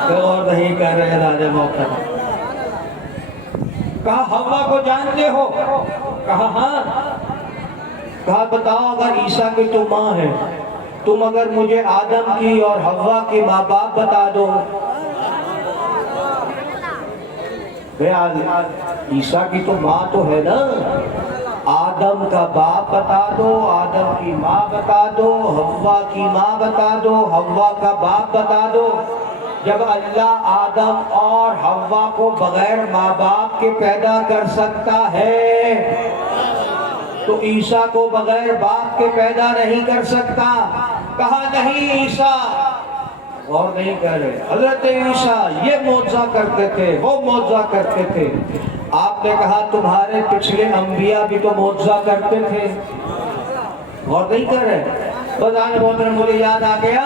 پھر اور نہیں کہہ رہے راجہ محترم۔ کہا حوا کو جانتے ہو؟ کہا ہاں۔ کہا بتاؤ اگر عیسیٰ کی تو ماں ہے، تم اگر مجھے آدم کی اور حوا کی ماں باپ بتا دو۔ عیسیٰ کی تو ماں تو ہے نا، آدم کا باپ بتا دو، آدم کی ماں بتا دو، حوا کی ماں بتا دو، حوا کا باپ بتا دو۔ جب اللہ آدم اور حوا کو بغیر ماں باپ کے پیدا کر سکتا ہے تو عیسیٰ کو بغیر باپ کے پیدا نہیں کر سکتا۔ کہا نہیں عیسیٰ، اور نہیں کہہ رہے حضرت عیسیٰ یہ معجزہ کرتے تھے، وہ معجزہ کرتے تھے۔ آپ نے کہا تمہارے پچھلے انبیاء بھی تو معجزہ کرتے تھے، اور نہیں کر رہے۔ بتانے محترم مجھے یاد آ گیا،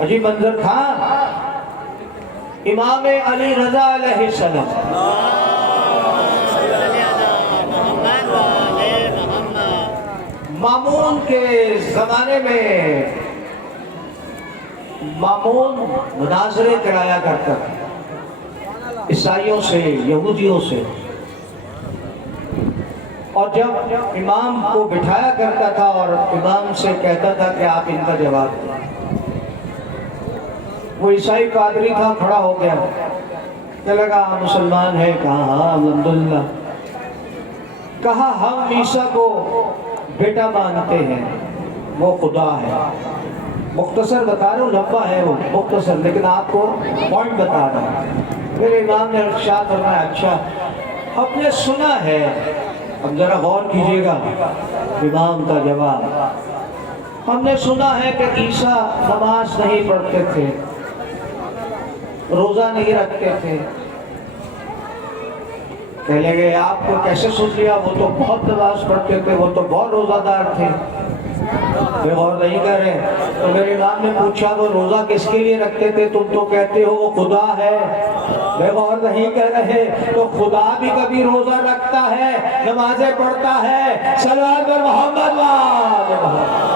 عجیب منظر تھا، امام علی رضا علیہ السلام مامون کے زمانے میں مامون مناظرے کرایا کرتا تھا عیسائیوں سے، یہودیوں سے، اور جب امام کو بٹھایا کرتا تھا اور امام سے کہتا تھا کہ آپ ان کا جواب دیں، وہ عیسائی پادری تھا، کھڑا ہو گیا، کہ لگا مسلمان ہے؟ کہا ہاں الحمدللہ۔ کہا ہم عیسیٰ کو بیٹا مانتے ہیں، وہ خدا ہے۔ مختصر بتا رہا ہوں، لمبا ہے وہ مختصر، لیکن آپ کو پوائنٹ بتا رہا ہوں۔ میرے امام نے ارشاد فرمایا اچھا ہم نے سنا ہے، اب ذرا غور کیجیے گا امام کا جواب، ہم نے سنا ہے کہ عیسیٰ نماز نہیں پڑھتے تھے، روزہ نہیں رکھتے تھے۔ کہنے گئے آپ کو کیسے سن لیا؟ وہ تو بہت نماز پڑھتے تھے، وہ تو بہت روزہ دار تھے۔ میں غور نہیں کر رہے۔ تو میرے امام نے پوچھا وہ روزہ کس کے لیے رکھتے تھے؟ تم تو کہتے ہو وہ خدا ہے۔ میں غور نہیں کر رہے۔ تو خدا بھی کبھی روزہ رکھتا ہے، نمازیں پڑھتا ہے۔ صلوات پر محمد وآل محمد۔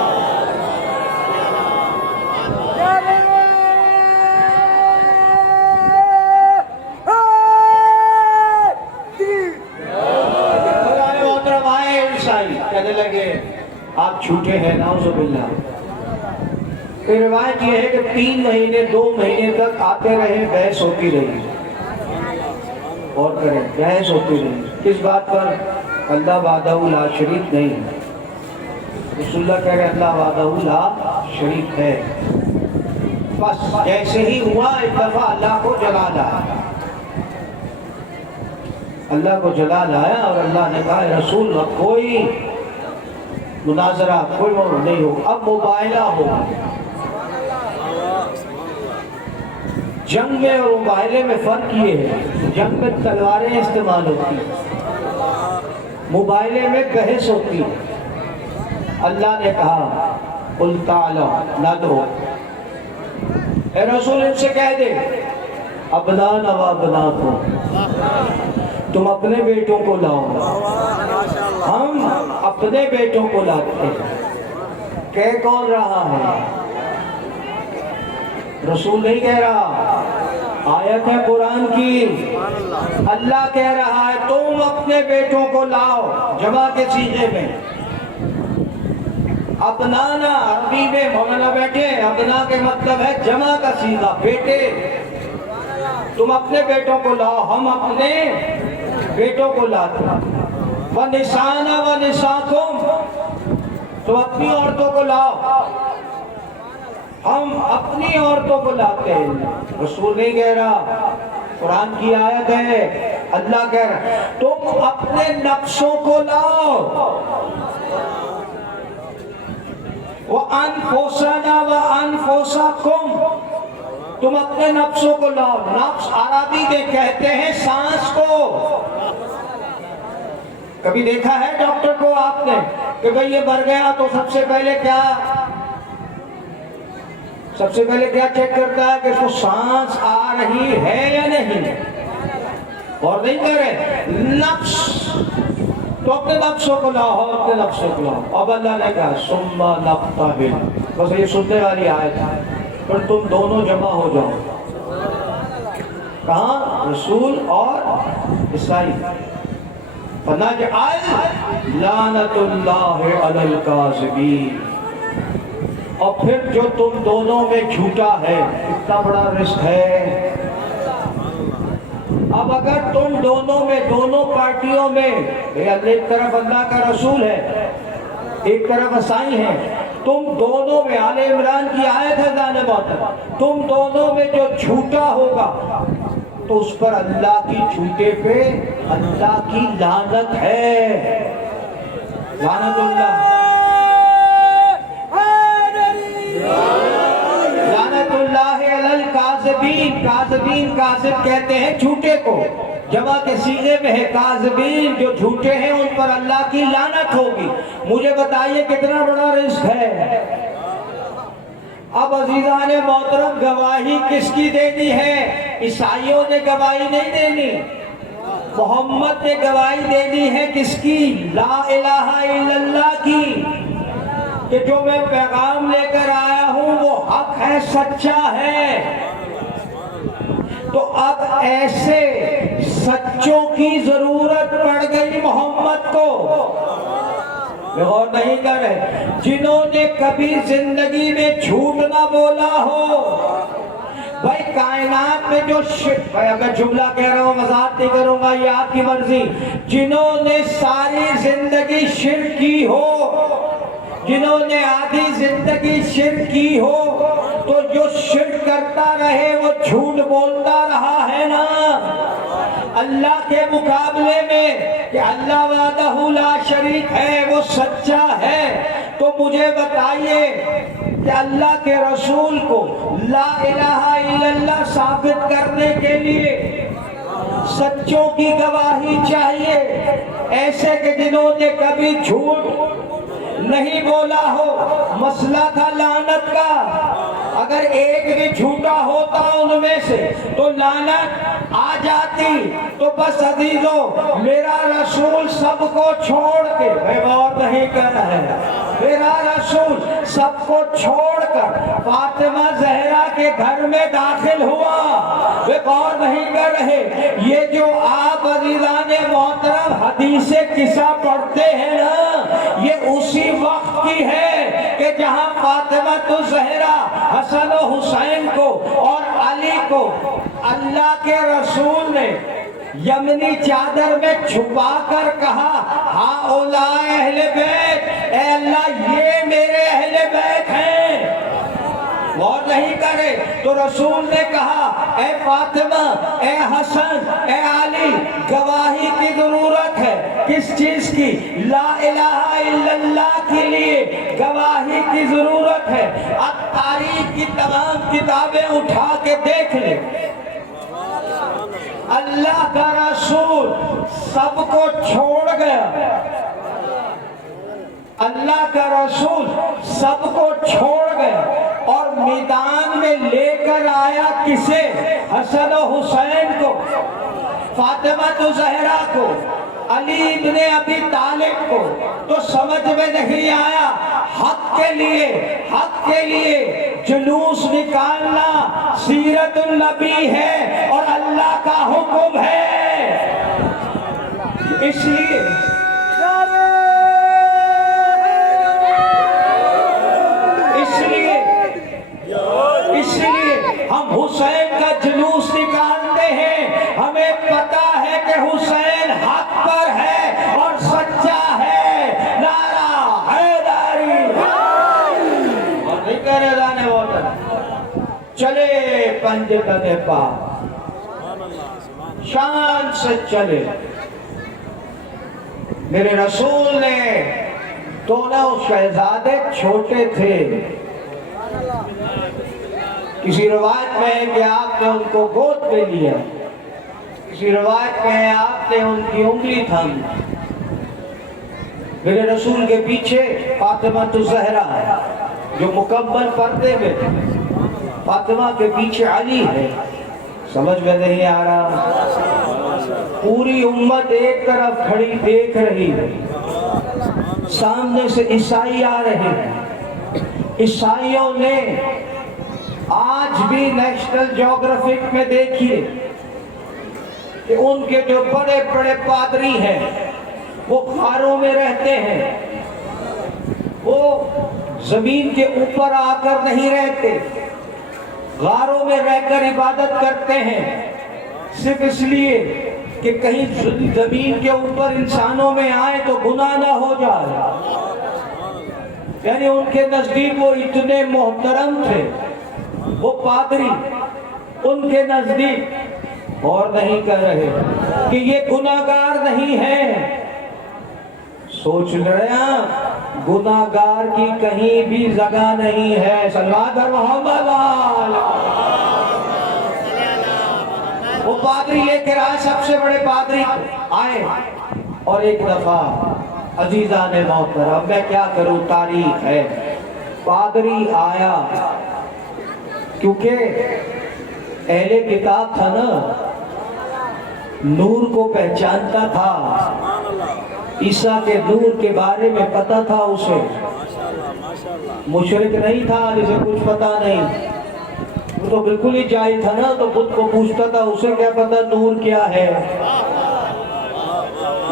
کہنے لگے آپ جھوٹے ہیں، نعوذ باللہ۔ پھر روایت یہ ہے کہ 3 مہینے 2 مہینے تک آتے رہے، بحث ہوتی رہی، اور کریں بحث ہوتی رہی۔ کس بات پر؟ اللہ وحدہ لا شریک نہیں ہے۔ رسول اللہ کہہ رہے اللہ وحدہ لا شریک ہے۔ بس جیسے ہی ہوا ایک دفعہ اللہ کو جلا لایا، اللہ کو جلا لایا، اور اللہ نے کہا رسول کوئی مناظرہ کوئی نہیں ہو، اب مباہلہ ہو۔ جنگ میں اور مباہلے میں فرق یہ ہے، جنگ میں تلواریں استعمال ہوتی ہیں، مباہلے میں بحث ہوتی ہے۔ اللہ نے کہا قل تعالیٰ نہ دو، اے رسول ان سے کہہ دے ابنانا و ابناکم، تم اپنے بیٹوں کو لاؤ، ہم اپنے بیٹوں کو لاتے ہیں۔ کہہ کون رہا ہے؟ رسول نہیں کہہ رہا، آیت ہے قرآن کی، اللہ کہہ رہا ہے تم اپنے بیٹوں کو لاؤ، جمع کے سیغے میں۔ ابنانا عربی میں مولانا بیٹھے، ابنا کے مطلب ہے جمع کا سیغہ، بیٹے۔ تم اپنے بیٹوں کو لاؤ، ہم اپنے بیٹوں کو لاتے ہیں۔ وَنِسَانَ وَنِسَاكُمْ، تم اپنی عورتوں کو لاؤ، ہم اپنی عورتوں کو لاتے ہیں۔ رسول نہیں کہہ رہا، قرآن کی آیت ہے، اللہ کہہ رہا ہے تم اپنے نفسوں کو لاؤ۔ وَأَنفُسَنَا وَأَنفُسَكُمْ، تم اپنے نفسوں کو لاؤ۔ نفس عربی میں کہتے ہیں سانس کو۔ کبھی دیکھا ہے ڈاکٹر کو آپ نے کہ بھئی یہ مر گیا تو سب سے پہلے کیا چیک کرتا ہے کہ اس کو سانس آ رہی ہے یا نہیں؟ اور نہیں کر رہے، نفس تو اپنے نفسوں کو لاؤ، اپنے نفسوں کو لاؤ۔ اب اللہ نے کہا ثم نبتہل، بس یہ سننے والی آیت ہے، پھر تم دونوں جمع ہو جاؤ۔ کہاں؟ رسول اور عیسائی۔ فنجعل لعنت اللہ علی الکاذبین، اور پھر جو تم دونوں میں جھوٹا ہے، اتنا بڑا رزق ہے۔ اب اگر تم دونوں میں، دونوں پارٹیوں میں، ایک طرف اللہ کا رسول ہے، ایک طرف عیسائی ہیں، تم دونوں میں، آل عمران کی آیت ہے ذان محترم، تم دونوں میں جو جھوٹا ہوگا تو اس پر اللہ کی جھوٹے پہ اللہ کی لعنت ہے، لعنت اللہ، لعنت اللہ علی الکاذبین۔ کاذبین، کاذب کہتے ہیں جھوٹے کو، جمع کے صیغے میں ہے کاذبین، جو جھوٹے ہیں ان پر اللہ کی لعنت ہوگی۔ مجھے بتائیے کتنا بڑا رزق ہے۔ اب عزیزان محترم، گواہی کس کی دینی ہے؟ عیسائیوں نے گواہی نہیں دینی، محمد نے گواہی دینی ہے کس کی؟ لا الہ الا اللہ کی، کہ جو میں پیغام لے کر آیا ہوں وہ حق ہے، سچا ہے۔ تو اب ایسے سچوں کی ضرورت پڑ گئی محمد کو، غور نہیں کر رہے، جنہوں نے کبھی زندگی میں جھوٹ نہ بولا ہو۔ بھائی کائنات میں جو بھائی اگر جملہ کہہ رہا ہوں وضاحت نہیں کروں گا، یہ آپ کی مرضی، جنہوں نے ساری زندگی شرک کی ہو، جنہوں نے آدھی زندگی شرک کی ہو، تو جو شرک کرتا رہے وہ جھوٹ بولتا رہا ہے نا اللہ کے مقابلے میں، کہ اللہ وحدہ لا شریک ہے، وہ سچا ہے۔ تو مجھے بتائیے کہ اللہ کے رسول کو لا الہ الا اللہ ثابت کرنے کے لیے سچوں کی گواہی چاہیے، ایسے کہ جنہوں نے کبھی جھوٹ نہیں بولا ہو۔ مسئلہ تھا لعنت کا، اگر ایک بھی جھوٹا ہوتا ان میں سے تو لعنت آ جاتی۔ تو بس عزیزو، میرا رسول سب کو چھوڑ کے، میں غور نہیں کر رہا ہے، میرا رسول سب کو چھوڑ کر فاطمہ زہرا کے گھر میں داخل ہوا، وہ غور نہیں کر رہے۔ یہ جو آپ عزیزان محترم حدیث قصہ پڑھتے ہیں نا، یہ اسی وقت کی ہے کہ جہاں فاطمہ زہرا حسن و حسین کو اور علی کو اللہ کے رسول نے یمنی چادر میں چھپا کر کہا، ہؤلاء اہل بیت، اے اللہ یہ میرے اہل بیت ہیں، غور نہیں کرے۔ تو رسول نے کہا، اے فاطمہ، اے حسن، اے علی، گواہی کی ضرورت ہے۔ کس چیز کی؟ لا الہ الا اللہ کے لیے گواہی کی ضرورت ہے۔ اب تاریخ کی تمام کتابیں اٹھا کے دیکھ لیں، اللہ کا رسول سب کو چھوڑ گیا، اللہ کا رسول سب کو چھوڑ گیا اور میدان میں لے کر آیا کسے؟ حسن و حسین کو، فاطمہ زہرا کو، علی ابن ابی طالب کو۔ تو سمجھ میں نہیں آیا، حق کے لیے جلوس نکالنا سیرت النبی ہے اور اللہ کا حکم ہے، اس لیے ہم حسین کا جلوس نکالتے ہیں۔ ہمیں پتا ہے کہ حسین حق پر ہے اور سچا ہے۔ نعرہ حیدری، اور نہیں کہہ رہے جانے والا، چلے پنجے قدے پا، شان سے چلے۔ میرے رسول نے دونوں شہزادے چھوٹے تھے، کسی روایت میں ہے کہ آپ نے ان کو گود پہ لیا، کسی روایت میں ہے آپ نے ان کی انگلی تھامی۔ میرے رسول کے پیچھے فاطمہ زہرا ہے جو مکمل پردے میں، فاطمہ کے پیچھے علی ہے۔ سمجھ میں نہیں آ رہا؟ پوری امت ایک طرف کھڑی دیکھ رہی ہے، سامنے سے عیسائی آ رہے ہیں۔ عیسائیوں نے آج بھی نیشنل جیوگرافک میں دیکھیے کہ ان کے جو بڑے بڑے پادری ہیں وہ غاروں میں رہتے ہیں، وہ زمین کے اوپر آ کر نہیں رہتے، غاروں میں رہ کر عبادت کرتے ہیں، صرف اس لیے کہ کہیں زمین کے اوپر انسانوں میں آئے تو گناہ نہ ہو جائے۔ یعنی ان کے نزدیک وہ اتنے محترم تھے، وہ پادری ان کے نزدیک اور نہیں کہہ رہے کہ یہ گناہگار نہیں ہے۔ سوچ رہے ہیں گناہگار کی کہیں بھی جگہ نہیں ہے۔ صلی اللہ علیہ محمد۔ وہ پادری لے کر آئے، سب سے بڑے پادری آئے، اور ایک دفعہ عزیزان محترم، میں کیا کروں، تاریخ ہے، پادری آیا، کیونکہ اہل کتاب تھا نا، نور کو پہچانتا تھا، عیسیٰ کے نور کے بارے میں پتا تھا اسے، مشرک نہیں تھا جسے کچھ پتا نہیں، وہ تو بالکل ہی جاہل تھا نا، تو خود کو پوچھتا تھا اسے کیا پتا نور کیا ہے،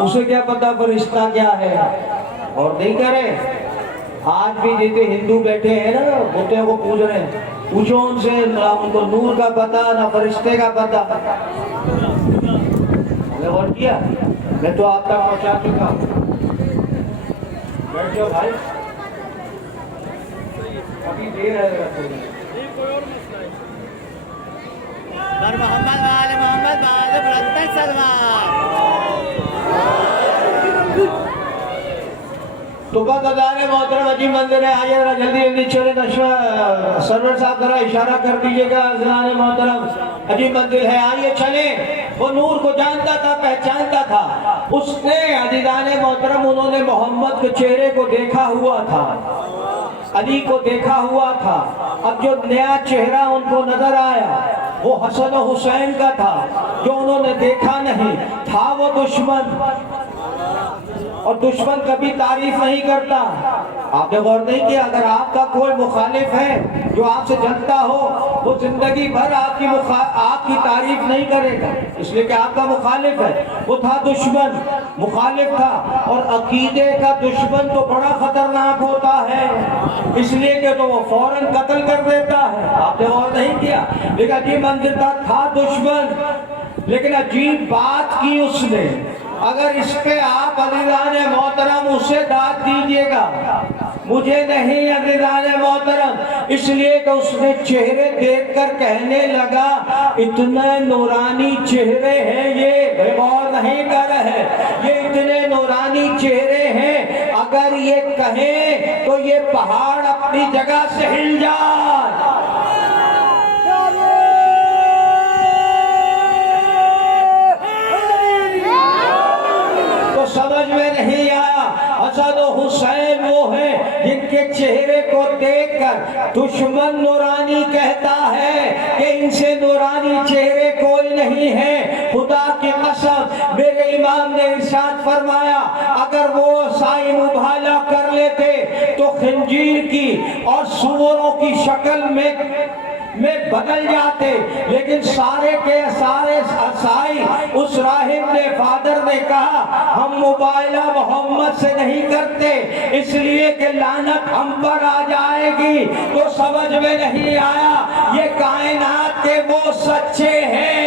اسے کیا پتا فرشتہ کیا ہے۔ اور نہیں کرے، آج بھی جتنے ہندو بیٹھے ہیں نا، بتوں کو پوچھ رہے ہیں، پوچھو ان سے، نہ ان کو نور کا پتا نہ فرشتے کا پتا۔ اور کیا، میں تو آپ تک پہنچا چکا ہوں۔ بیٹھ جاؤ بھائی، ابھی دیر ہے محمد والے محمد والے بلند سلمان۔ تو بس ادارے محترم عجیب مندر ہے، آئیے ذرا جلدی جلدی چلے، سرور صاحب ذرا اشارہ کر دیجئے گا، ادارے محترم عجیب مندر ہے، آئیے چلے۔ وہ نور کو جانتا تھا، پہچانتا تھا، اس نے عزیزان محترم انہوں نے محمد کے چہرے کو دیکھا ہوا تھا، علی کو دیکھا ہوا تھا، اب جو نیا چہرہ ان کو نظر آیا وہ حسن و حسین کا تھا، جو انہوں نے دیکھا نہیں تھا، وہ دشمن، اور دشمن کبھی تعریف نہیں کرتا۔ آپ نے غور نہیں کیا، اگر آپ کا کوئی مخالف ہے جو آپ سے جلتا ہو، وہ زندگی بھر آپ کی تعریف نہیں کرے گا، اس لیے کہ آپ کا مخالف ہے۔ وہ تھا دشمن، مخالف تھا، اور عقیدے کا دشمن تو بڑا خطرناک ہوتا ہے، اس لیے کہ تو وہ فوراً قتل کر دیتا ہے۔ آپ نے غور نہیں کیا، لیکن عجیب منظر تھا دشمن، لیکن عجیب بات کی اس نے، اگر اس پہ آپ عزیزان محترم اسے داد دیجئے گا، مجھے نہیں عزیزان محترم، اس لیے کہ اس نے چہرے دیکھ کر کہنے لگا اتنے نورانی چہرے ہیں، یہ غور نہیں کر رہے، یہ اتنے نورانی چہرے ہیں، اگر یہ کہیں تو یہ پہاڑ اپنی جگہ سے ہل جائے۔ سمجھ میں نہیں آیا، حسن و حسین وہ ہیں جن کے چہرے کو دیکھ کر دشمن نورانی کہتا ہے کہ ان سے نورانی چہرے کوئی نہیں ہے۔ خدا کی قسم، میرے امام نے ارشاد فرمایا اگر وہ سائی مباہلہ کر لیتے تو خنجیر کی اور سوروں کی شکل میں بدل جاتے، لیکن سارے کے سارے سائی اس راہب نے فادر نے کہا ہم مباہلہ محمد سے نہیں کرتے، اس لیے کہ لعنت ہم پر آ جائے گی۔ تو سمجھ میں نہیں آیا، یہ کائنات کے وہ سچے ہیں،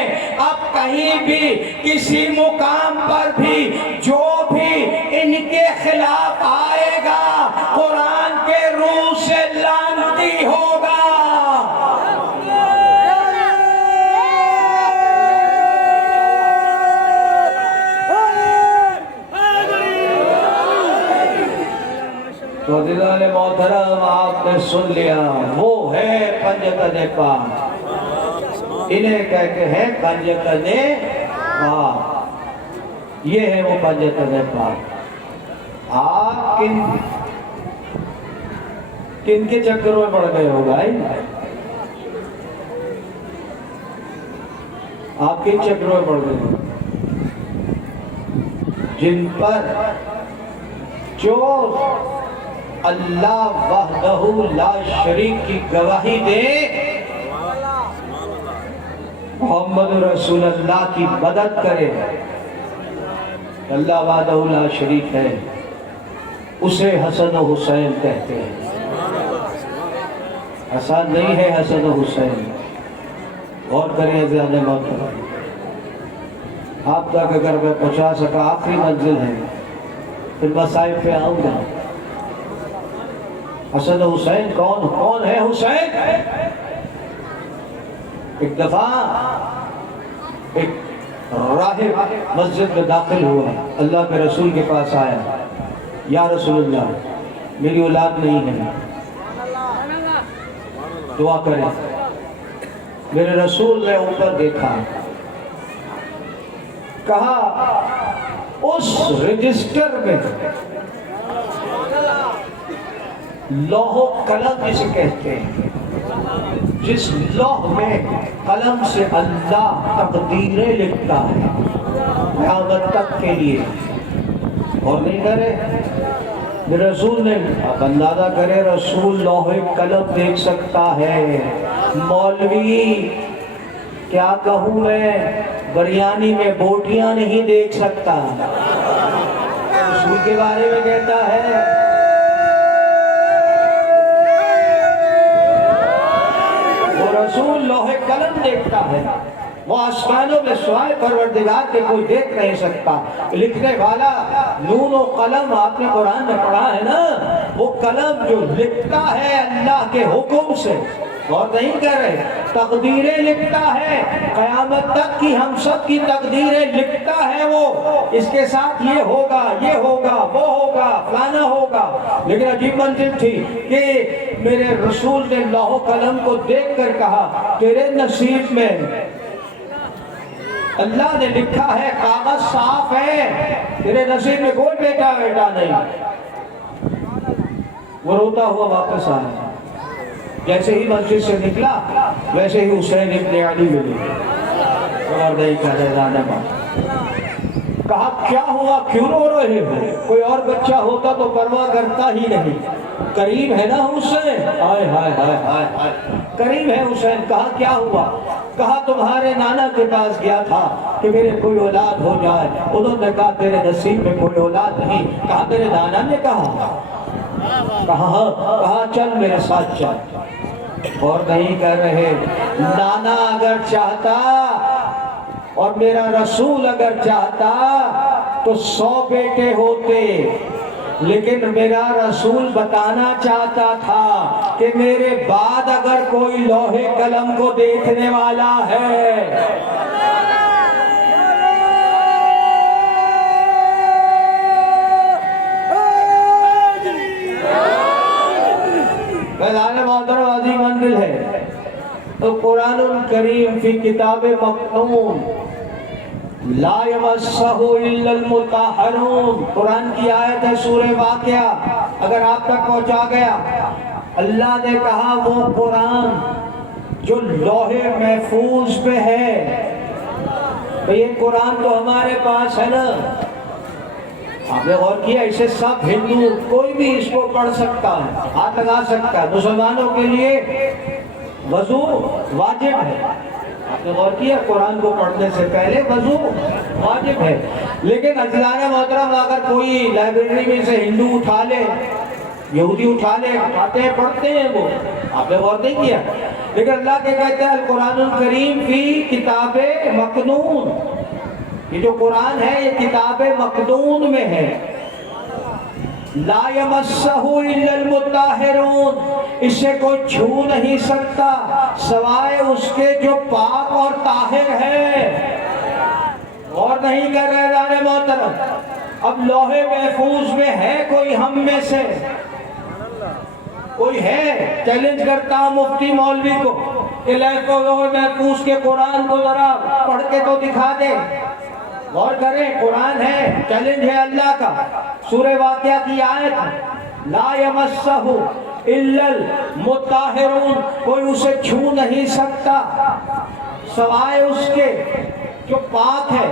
اب کہیں بھی کسی مقام پر بھی جو بھی ان کے خلاف آئے گا قرآن کے روح سے لعنتی ہوگا۔ تو عزیزان محترم آپ نے سن لیا، وہ ہے پنجتن پاک، انہیں کہتے ہیں پنجتن پاک، یہ ہے وہ پنجتن پاک۔ آپ کن کے چکروں میں پڑ گئے ہو بھائی؟ آپ کن چکروں میں پڑ گئے ہو؟ جن پر جو اللہ وحدہ لا شریک کی گواہی دے محمد رسول اللہ کی مدد کرے، اللہ وحدہ لا شریک ہے، اسے حسن و حسین کہتے ہیں۔ آسان نہیں ہے حسن و حسین، غور کریں زیادہ محترم، آپ تک اگر میں پہنچا سکا آخری منزل ہے، پھر مسائل پہ آؤں گا۔ حسن و حسین کون ہے حسین؟ ایک دفعہ ایک راہب مسجد میں داخل ہوا، اللہ کے رسول کے پاس آیا، یا رسول اللہ میری اولاد نہیں ہے، دعا کریں۔ میرے رسول نے اوپر دیکھا، کہا اس رجسٹر میں لوح و قلم جسے کہتے ہیں، جس لوح میں قلم سے اللہ تقدیریں لکھتا ہے قیامت تک کے لیے، اور نہیں کرے میرے رسول نے، اب اندازہ کرے رسول لوح قلم دیکھ سکتا ہے، مولوی کیا کہوں میں بریانی میں بوٹیاں نہیں دیکھ سکتا، رسول کے بارے میں کہتا ہے وہ رسول لوح قلم دیکھتا ہے، وہ آسمانوں میں سوائے پروردگار کے کوئی دیکھ نہیں سکتا، لکھنے والا نون و قلم آپ نے قرآن میں پڑھا ہے نا، وہ قلم جو لکھتا ہے اللہ کے حکم سے، اور نہیں کر رہے تقدیریں لکھتا ہے، قیامت تک کی ہم سب کی تقدیریں لکھتا ہے وہ، اس کے ساتھ یہ ہوگا وہ ہوگا فلانا ہوگا۔ لیکن عجیب منزل تھی کہ میرے رسول نے لوح و قلم کو دیکھ کر کہا تیرے نصیب میں اللہ نے لکھا ہے، کاغذ صاف ہے، تیرے نصیب میں کوئی بیٹا نہیں۔ وہ روتا ہوا واپس آیا، جیسے ہی مسجد سے نکلا ویسے ہی حسین ابن علی ملے، اور نہیں کہہ رہے کہا کیا ہوا، کیوں رو رہے ہو؟ کوئی اور بچہ ہوتا تو پرواہ کرتا ہی نہیں، قریب ہے نا حسین، ہائے ہائے ہائے ہائے قریب ہے حسین۔ کہا کیا ہوا؟ کہا تمہارے نانا کے پاس گیا تھا کہ میرے کوئی اولاد ہو جائے، انہوں نے کہا تیرے نصیب میں کوئی اولاد نہیں۔ کہا تیرے نانا نے کہا؟ کہا چل میرے ساتھ چل، اور نہیں کر رہے نانا اگر چاہتا اور میرا رسول اگر چاہتا تو 100 بیٹے ہوتے، لیکن میرا رسول بتانا چاہتا تھا کہ میرے بعد اگر کوئی لوح قلم کو دیکھنے والا ہے عظیم منزل ہے۔ تو قرآن کریم فی کتاب مکنون لا یمسہ الا المطہرون، قرآن کی آیت ہے سورہ واقعہ، اگر آپ تک پہنچا گیا۔ اللہ نے کہا وہ قرآن جو لوح محفوظ پہ ہے، تو یہ قرآن تو ہمارے پاس ہے نا، آپ نے غور کیا اسے سب ہندو کوئی بھی اس کو پڑھ سکتا ہے، ہاتھ لگا سکتا ہے۔ مسلمانوں کے لیے وضو واجب ہے، آپ نے غور کیا قرآن کو پڑھنے سے پہلے وضو واجب ہے، لیکن عزیزان محترم اگر کوئی لائبریری میں سے ہندو اٹھا لے، یہودی اٹھا لے، اٹھاتے ہیں پڑھتے ہیں وہ، آپ نے غور نہیں کیا، لیکن اللہ کے کہتے ہیں القرآن الکریم فی کتاب مکنون، یہ جو قرآن ہے یہ کتاب مکنون میں ہے، لا یمسہ الا المطہرون، اسے کوئی چھو نہیں سکتا سوائے اس کے جو پاک اور طاہر ہے، اور نہیں کر رہے دانے محترم۔ اب لوح محفوظ میں ہے کوئی ہم میں سے کوئی ہے؟ چیلنج کرتا ہوں مفتی مولوی کو کہ لوح محفوظ کے قرآن کو ذرا پڑھ کے تو دکھا دے، غور کریں قرآن ہے، چیلنج ہے اللہ کا، سورہ واقعہ کی آیت لا یمسہ الا المطہرون، کوئی اسے چھو نہیں سکتا سوائے اس کے جو پاک ہے۔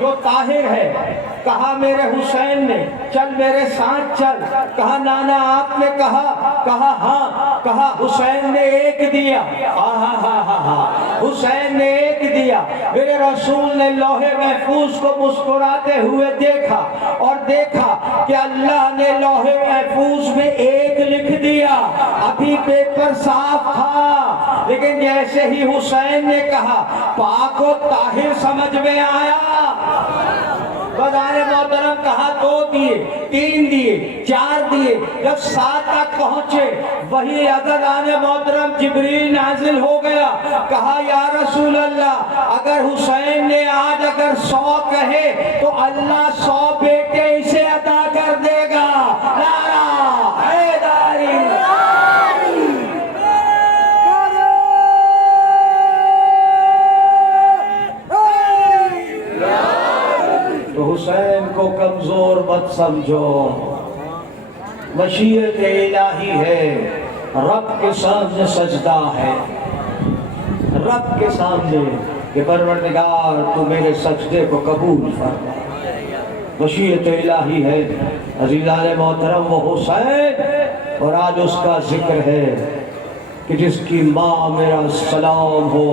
جو طاہر ہے۔ کہا میرے حسین نے چل میرے ساتھ چل۔ کہا نانا آپ نے کہا ہاں۔ کہا حسین نے ایک دیا، حسین نے ایک دیا۔ میرے رسول نے لوح محفوظ کو مسکراتے ہوئے دیکھا اور دیکھا کہ اللہ نے لوح محفوظ میں ایک لکھ دیا۔ ابھی پیپر صاف تھا، لیکن جیسے ہی حسین نے کہا پاک و طاہر سمجھ میں آیا۔ بدانے محترم کہا 2 دیے، 3 دیے، 4 دیے۔ جب 7 تک پہنچے وہی عزیزانے محترم جبریل نازل ہو گیا۔ کہا یا رسول اللہ اگر حسین نے آج اگر 100 کہے تو اللہ 100 بیٹے اسے عطا کر دے گا۔ نعرہ حیدری۔ تو حسین کو کمزور مت سمجھو، مشیت الہی ہے، رب کے سامنے سجدہ ہے، رب کے سامنے کہ پروردگار تو میرے سجدے کو قبول فرما۔ مشیت الہی ہے عزیزان محترم وہ حسین، اور آج اس کا ذکر ہے کہ جس کی ماں میرا سلام ہو،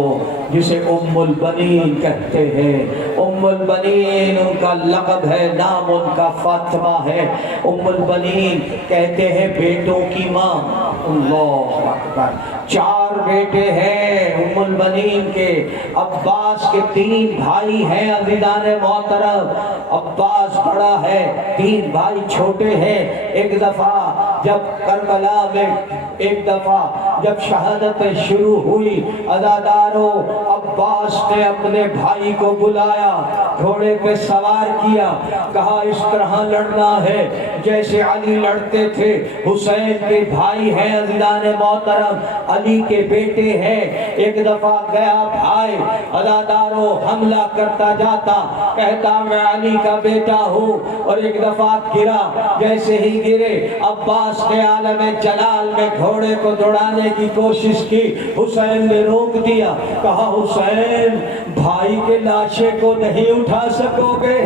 جسے ام البنین کہتے ہیں۔ ام البنین ان کا لقب ہے، نام ان کا فاطمہ ہے۔ ام البنین کہتے ہیں بیٹوں کی ماں۔ اللہ اکبر۔ 4 بیٹے ہیں ام البنین کے۔ عباس کے 3 بھائی ہیں عزیزان محترم۔ عباس بڑا ہے، 3 بھائی چھوٹے ہیں۔ ایک دفعہ جب شہادت شروع ہوئی عزادارو، عباس نے اپنے بھائی کو بلایا، گھوڑے پہ سوار کیا، کہا اس طرح لڑنا ہے جیسے علی لڑتے تھے۔ حسین کے بھائی ہیں عزیزان محترم، علی کے بیٹے ہیں۔ ایک دفعہ گیا بھائی عزادارو حملہ کرتا جاتا، کہتا میں علی کا بیٹا ہوں، اور ایک دفعہ گرا۔ جیسے ہی گرے عباس نے عالم جلال میں گھوڑے کو دوڑانے کی کوشش کی، حسین نے روک دیا۔ کہا حسین بھائی کے لاشے کو نہیں اٹھا سکو گے۔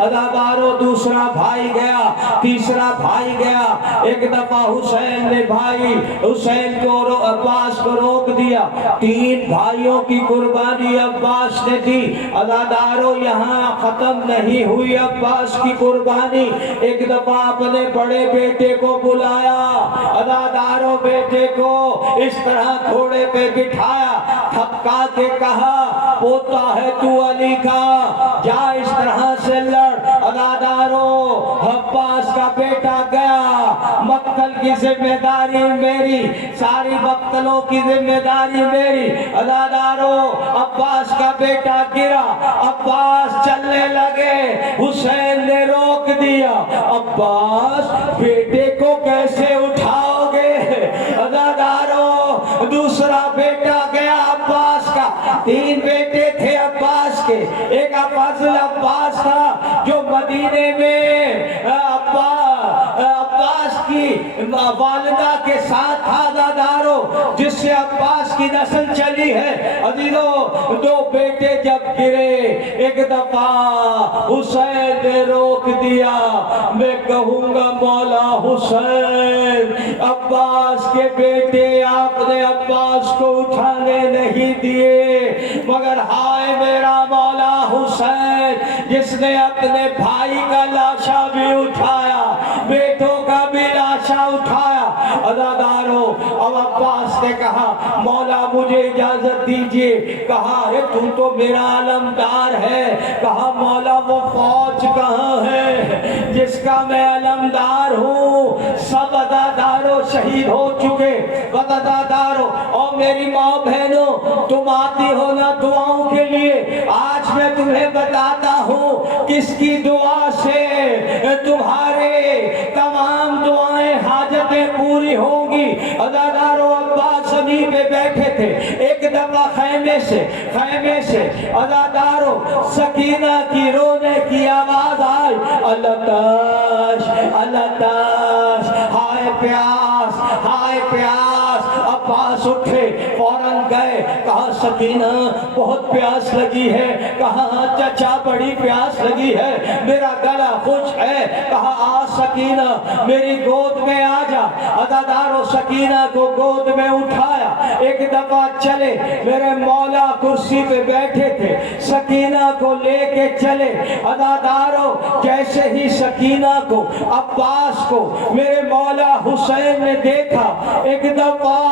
عزادارو دوسرا بھائی گیا، تیسرا بھائی گیا۔ ایک دفعہ حسین نے حسین کو عباس کو روک دیا۔ 3 بھائیوں کی قربانی عباس نے دی۔ عزادارو یہاں ختم نہیں ہوئی عباس کی قربانی۔ ایک دفعہ اپنے بڑے بیٹے کو بلایا، عزادارو بیٹے کو اس طرح گھوڑے پہ بٹھایا، تھپکا کے کہا پوتا ہے تو علی کا، جا اس طرح سے لڑ۔ عزادارو عباس کا بیٹا گیا، مقتل کی ذمہ داری میری، ساری مقتلوں کی ذمہ داری میری۔ عزادارو عباس کا بیٹا گرا، عباس چلنے لگے، حسین نے روک دیا۔ عباس بیٹے کو کیسے اٹھاؤ گے؟ عزادارو دوسرا بیٹا گیا عباس کا۔ 3 بیٹے تھے عباس کے، ایک فضل عباس تھا جو مدینے میں عباس کی والدہ کے ساتھ تھا عزادارو، جس سے عباس کی نسل چلی ہے۔ عزیزو 2 بیٹے جب گرے، ایک دفعہ حسین نے روک دیا۔ میں کہوں گا مولا حسین، عباس کے بیٹے آپ نے عباس کو اٹھانے نہیں دیے، مگر ہائے میرا مولا حسین جس نے اپنے بھائی کا لاشا بھی اٹھایا، بیٹوں کا بھی لاشا اٹھایا۔ عزادارو اب عباس نے کہا مولا مجھے اجازت دیجئے۔ کہا تو تو میرا علمدار ہے۔ کہا مولا وہ فوج کہاں ہے جس کا میں علمدار ہوں؟ سب عزادارو شہید ہو چکے۔ عزادارو اور میری ماں بہنوں، تم آتی ہو نا دعاؤں کے لیے، آج میں تمہیں بتاتا ہوں کس کی دعا سے تمہارے تمام دعائیں حاجتیں پوری ہوں گی۔ عزادارو عباس زمین پہ بیٹھے تھے، ایک دفعہ خیمے سے عزادارو سکینہ کی رونے کی آواز آئی، التاش التاش، ہائے پیاس ہائے پیاس۔ عباس اٹھے، فوراً گئے، کہا سکینہ بہت پیاس لگی ہے، کہا چچا بڑی پیاس لگی ہے، میرا گلا خشک ہے، کہا آ سکینہ میری گود میں آ جا۔ عزادارو سکینہ کو گود میں اٹھایا، ایک دفعہ چلے، میرے مولا کرسی پہ بیٹھے تھے، سکینہ کو لے کے چلے۔ عزادارو جیسے ہی سکینہ کو، عباس کو میرے مولا حسین نے دیکھا، ایک دفعہ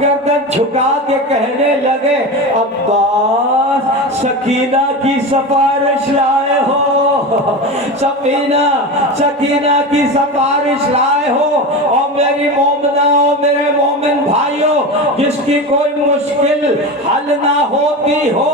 گردن جھکا کے کہنے لگے عباس سکینہ کی سفارش لائے ہو، سکینہ کی سفارش لائے ہو، اور میری مومنہ اور میرے مومن بھائیوں جس کی کوئی مشکل حل نہ ہوتی ہو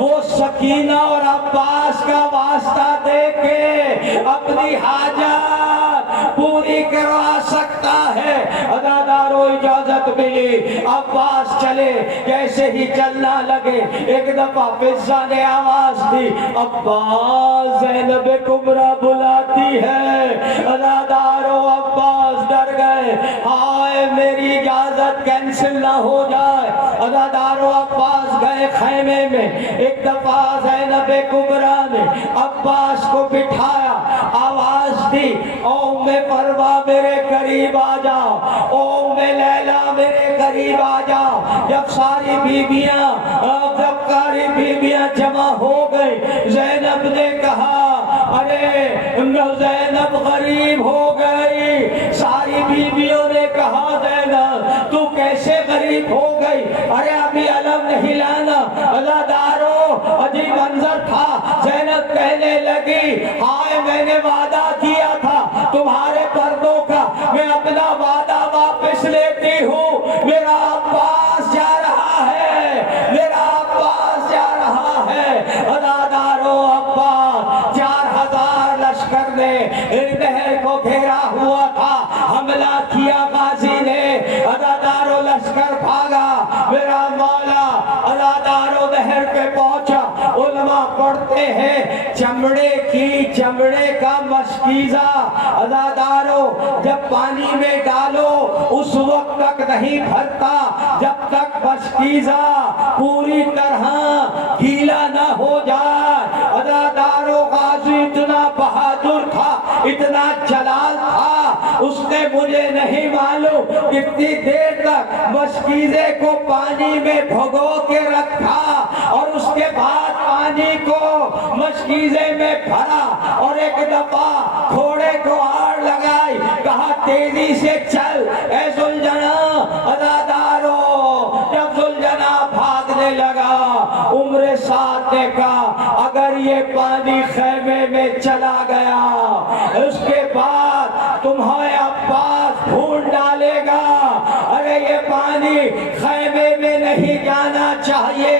وہ سکینہ اور عباس کا واسطہ دے کے اپنی حاجات پوری کروا سکتا ہے۔ عزادارو اجازت ملی، عباس چلے، جیسے ہی چلنا لگے ایک دفعہ فضہ نے آواز دی عباس زینب کبریٰ بلاتی ہے۔ عزادارو عباس ڈر گئے، ہائے میری اجازت کینسل نہ ہو جائے۔ عزادارو عباس گئے خیمے میں، ایک دفعہ زینب کبریٰ نے عباس کو بٹھایا، آواز دی ام پروا میرے قریب آ جاؤ، ام لیلا میرے قریب آ جاؤ۔ جب ساری بیویاں جمع ہو گئی، زینب نے کہا ارے زینب غریب ہو گئی۔ ساری بیویوں نے کہا زینب تو کیسے غریب ہو گئی، ارے ابھی علم نہیں لانا۔ عزادارو عجیب منظر تھا، زینب کہنے لگی ہائے میں نے وعدہ کیا تھا تمہارے پردوں کا، میں اپنا وعدہ واپس لیتی ہوں، میرا عباس جا رہا ہے، میرا عباس جا رہا ہے۔ عزادارو عباس 4000 لشکر نے نہر کو گھیرا ہوا تھا، حملہ کیا غازی نے، عزادارو لشکر بھاگا، میرا مولا عزادارو نہر پہ پہنچا۔ علماء پڑھتے ہیں چمڑے کا مشکیزہ، عزادارو جب پانی میں ڈالو اس وقت تک نہیں بھرتا جب تک مشکیزہ پوری طرح گیلا نہ ہو جائے۔ عزادارو غازی اتنا بہادر تھا، اتنا جلال تھا، اس نے مجھے نہیں معلوم کتنی دیر تک مشکیزے کو پانی میں بھگو کے رکھا اور اس کے بعد پانی کو مشکیزے میں بھرا اور ایک دفعہ گھوڑے کو آڑ لگائی، کہا تیزی سے چل اے ذوالجناح۔ عزادارو جب ذوالجناح بھاگنے لگا، عمر سعد نے کہا اگر یہ پانی خیمے میں چلا گیا اس کے بعد تمہیں عباس ڈھونڈ ڈالے گا، ارے یہ پانی خیمے میں نہیں جانا چاہیے،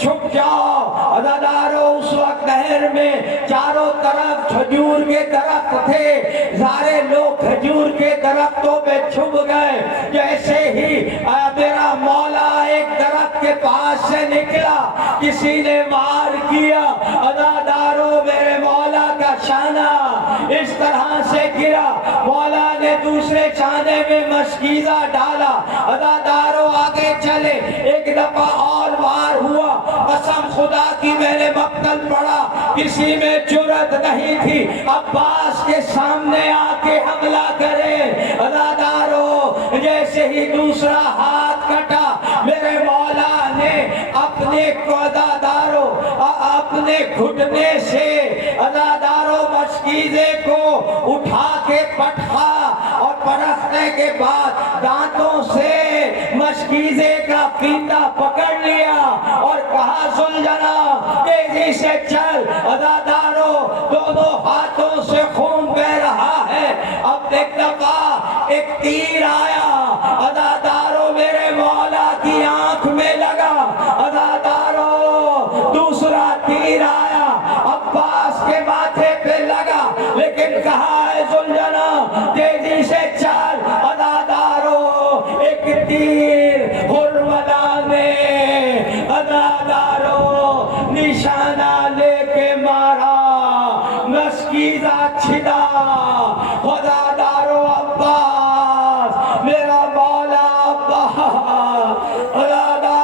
چھپ جاؤ۔ عزادارو اس وقت نہر میں چاروں طرف کھجور کے درخت تھے، سارے لوگ کھجور کے درختوں پہ چھپ گئے۔ جیسے ہی میرا مولا ایک درخت کے پاس سے نکلا، کسی نے وار کیا، عزادارو میرے مولا کا شانہ اس طرح سے گرا، مولا نے دوسرے شانے میں مشکیزہ ڈالا۔ عزادارو آگے چلے، ایک دفعہ اور وار ہوا، قسم خدا کی میں نے مقتل پڑا، کسی میں جرأت نہیں تھی عباس کے سامنے آ کے حملہ کرے۔ عزادارو جیسے ہی دوسرا ہاتھ کٹا، میرے مولا نے اپنے گھٹنے سے عزادارو مشکیزے کو اٹھا کے پٹھا اور پرکھنے کے بعد دانتوں سے مشکیزے کا پھیندا پکڑ لیا اور کہا ذوالجناح تیزی سے چل۔ عزادارو دونوں ہاتھوں سے خون بہ رہا ہے، اب ایک دفعہ ایک تیر آیا، عزادارو میرے مولا کی آنکھ میں لگا، عزادارو دوسرا تیر آیا عباس کے ماتھے پہ لگا، لیکن کہا ہے ذوالجناح تیزی سے چل۔ عزادارو ایک تیر ہرملا نے عزادارو نشانہ لے کے مارا، مشکیزہ چھدا۔ عزادارو عباس میرا مولا عباس، عزادارو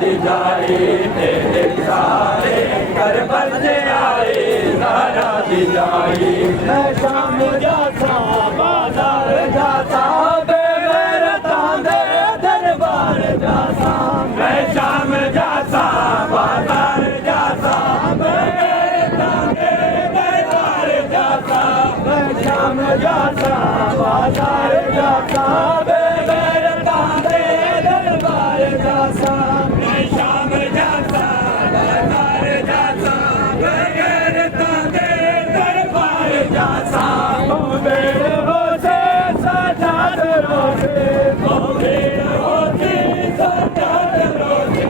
دی جائی تیرے سارے کربل سے آئی زہرا دی جائی میں شام جاتا بازار جاتا بے غیرتاں دے دربار جاتا میں شام جاتا بازار جاتا بے غیرتاں دے دربار جاتا میں شام جاتا بازار جاتا بے غیرتاں دے دربار جاتا میں شام جاتا بازار جاتا بے غیرتاں دے دربار جاتا بیر ہوتے سجاد روتے بیر ہوتے سجاد روتے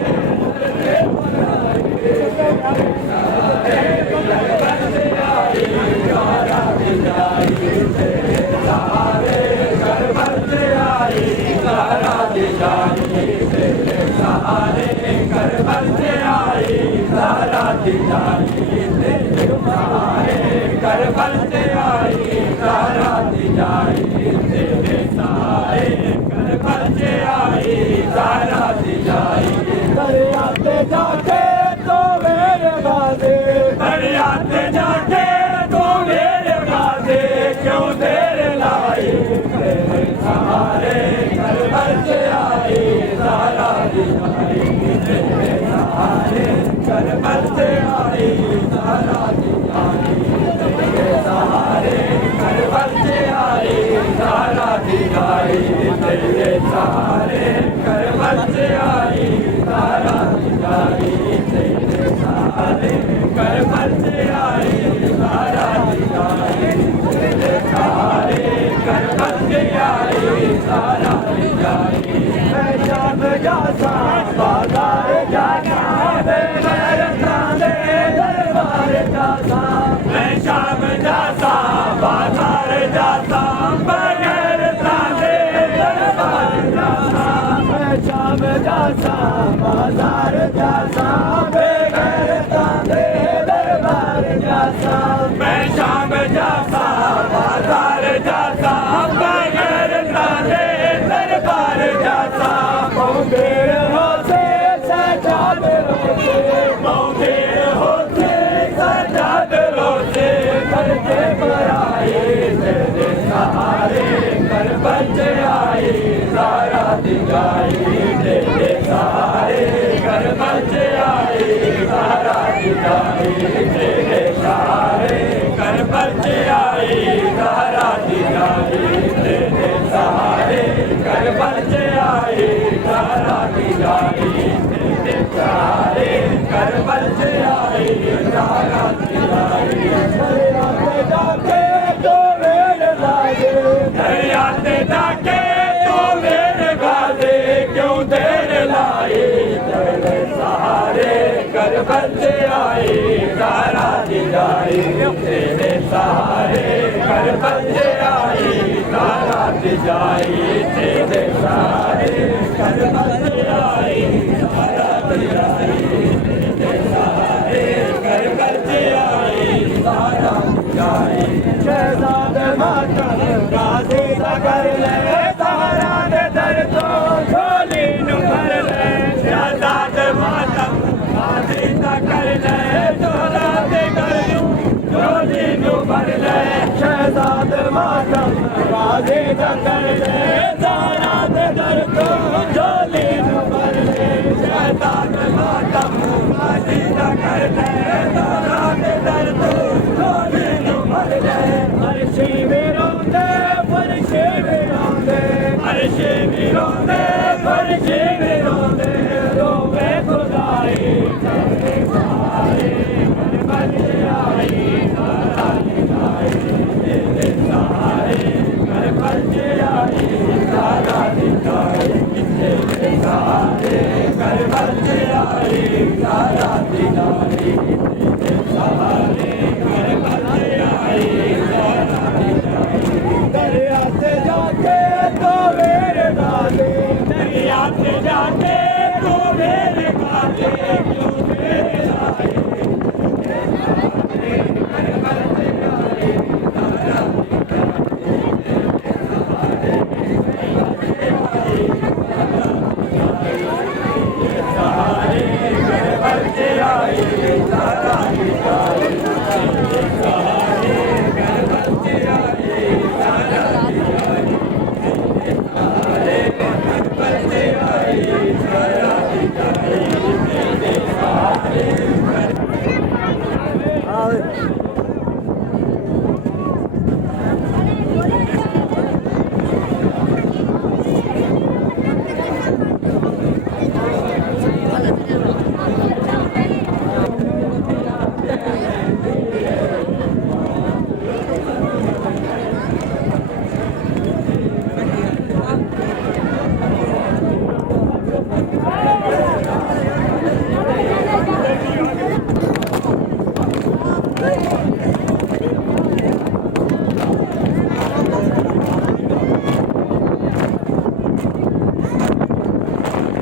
دریاتے جا کے تو میرے غازی دریاتے جا کے تو میرے غازی کیوں دیر لائی تیرے سہارے کربل سے آئی زہرا دی جائی تیرے سہارے کربل سے آئی زہرا دی جائی تیرے سہارے کربل سے آئی زہرا دی جائی تیرے سہارے کربل سے آئی زہرا دی جائی تیرے سہارے کربل سے آئی زہرا دی جائی تیرے سہارے کربل سے آئی زہرا دی جائی میں شام جاتا بازار جاتا بے غیرتاں دے دربار جاتا میں شام جاتا بازار جاتا بے غیرتاں دے دربار جاتا میں شام جاتا بازار جاتا بے غیرتاں دے دربار جاتا میں شام جاتا بازار جاتا بے غیرتاں دے دربار جاتا بہت دیر ہوتے سجاد روتے بہت دیر ہوتے سجاد روتے کر کے برائے تیرے سہارے کربل سے آئی زہرا دی جائی تیرے سہارے کربل سے آئی زہرا دی جائی تیرے سہارے کربل سے آئی زہرا دی جائی تیرے سہارے کربل سے آئی زہرا دی جائی تیرے سہارے کربل سے آئی زہرا دی جائی دریاتے جا کے تو میرے غازی دریاتے جا کے تو میرے غازی کیوں دیر لائی تیرے سہارے کربل سے آئی زہرا دی جائی تیرے سہارے کربل سے آئی زہرا دی جائی تیرے سہارے کربل سے آئی زہرا دی جائی تیرے سہارے کربل سے آئی زہرا دی جائی شہزاد ماتم غازی دا کر لے زہرا دے در تو جھولی نو بھر لے شہزاد ماتم غازی دا کر لے زہرا دے در تو جھولی نو بھر لے شہزاد ماتم غازی دا کر لے زہرا دے در تو جھولی نو بھر لے شہزاد ماتم غازی دا کر لے زہرا دے در تو جھولی نو بھر لے عرشی بھی روندے فرشی بھی روندے عرشی بھی روندے فرشی بھی روندے روے خدائی تیرے سہارے کربل سے آئی زہرا دی جائی تیرے سہارے کربل سے آئی زہرا دی جائی تیرے سہارے کربل سے آئی زہرا دی جائی تیرے سہارے کربل سے آئی زہرا دی جائی دریاتے جا کے تو میرے غازی دریاتے جا کے تو میرے غازی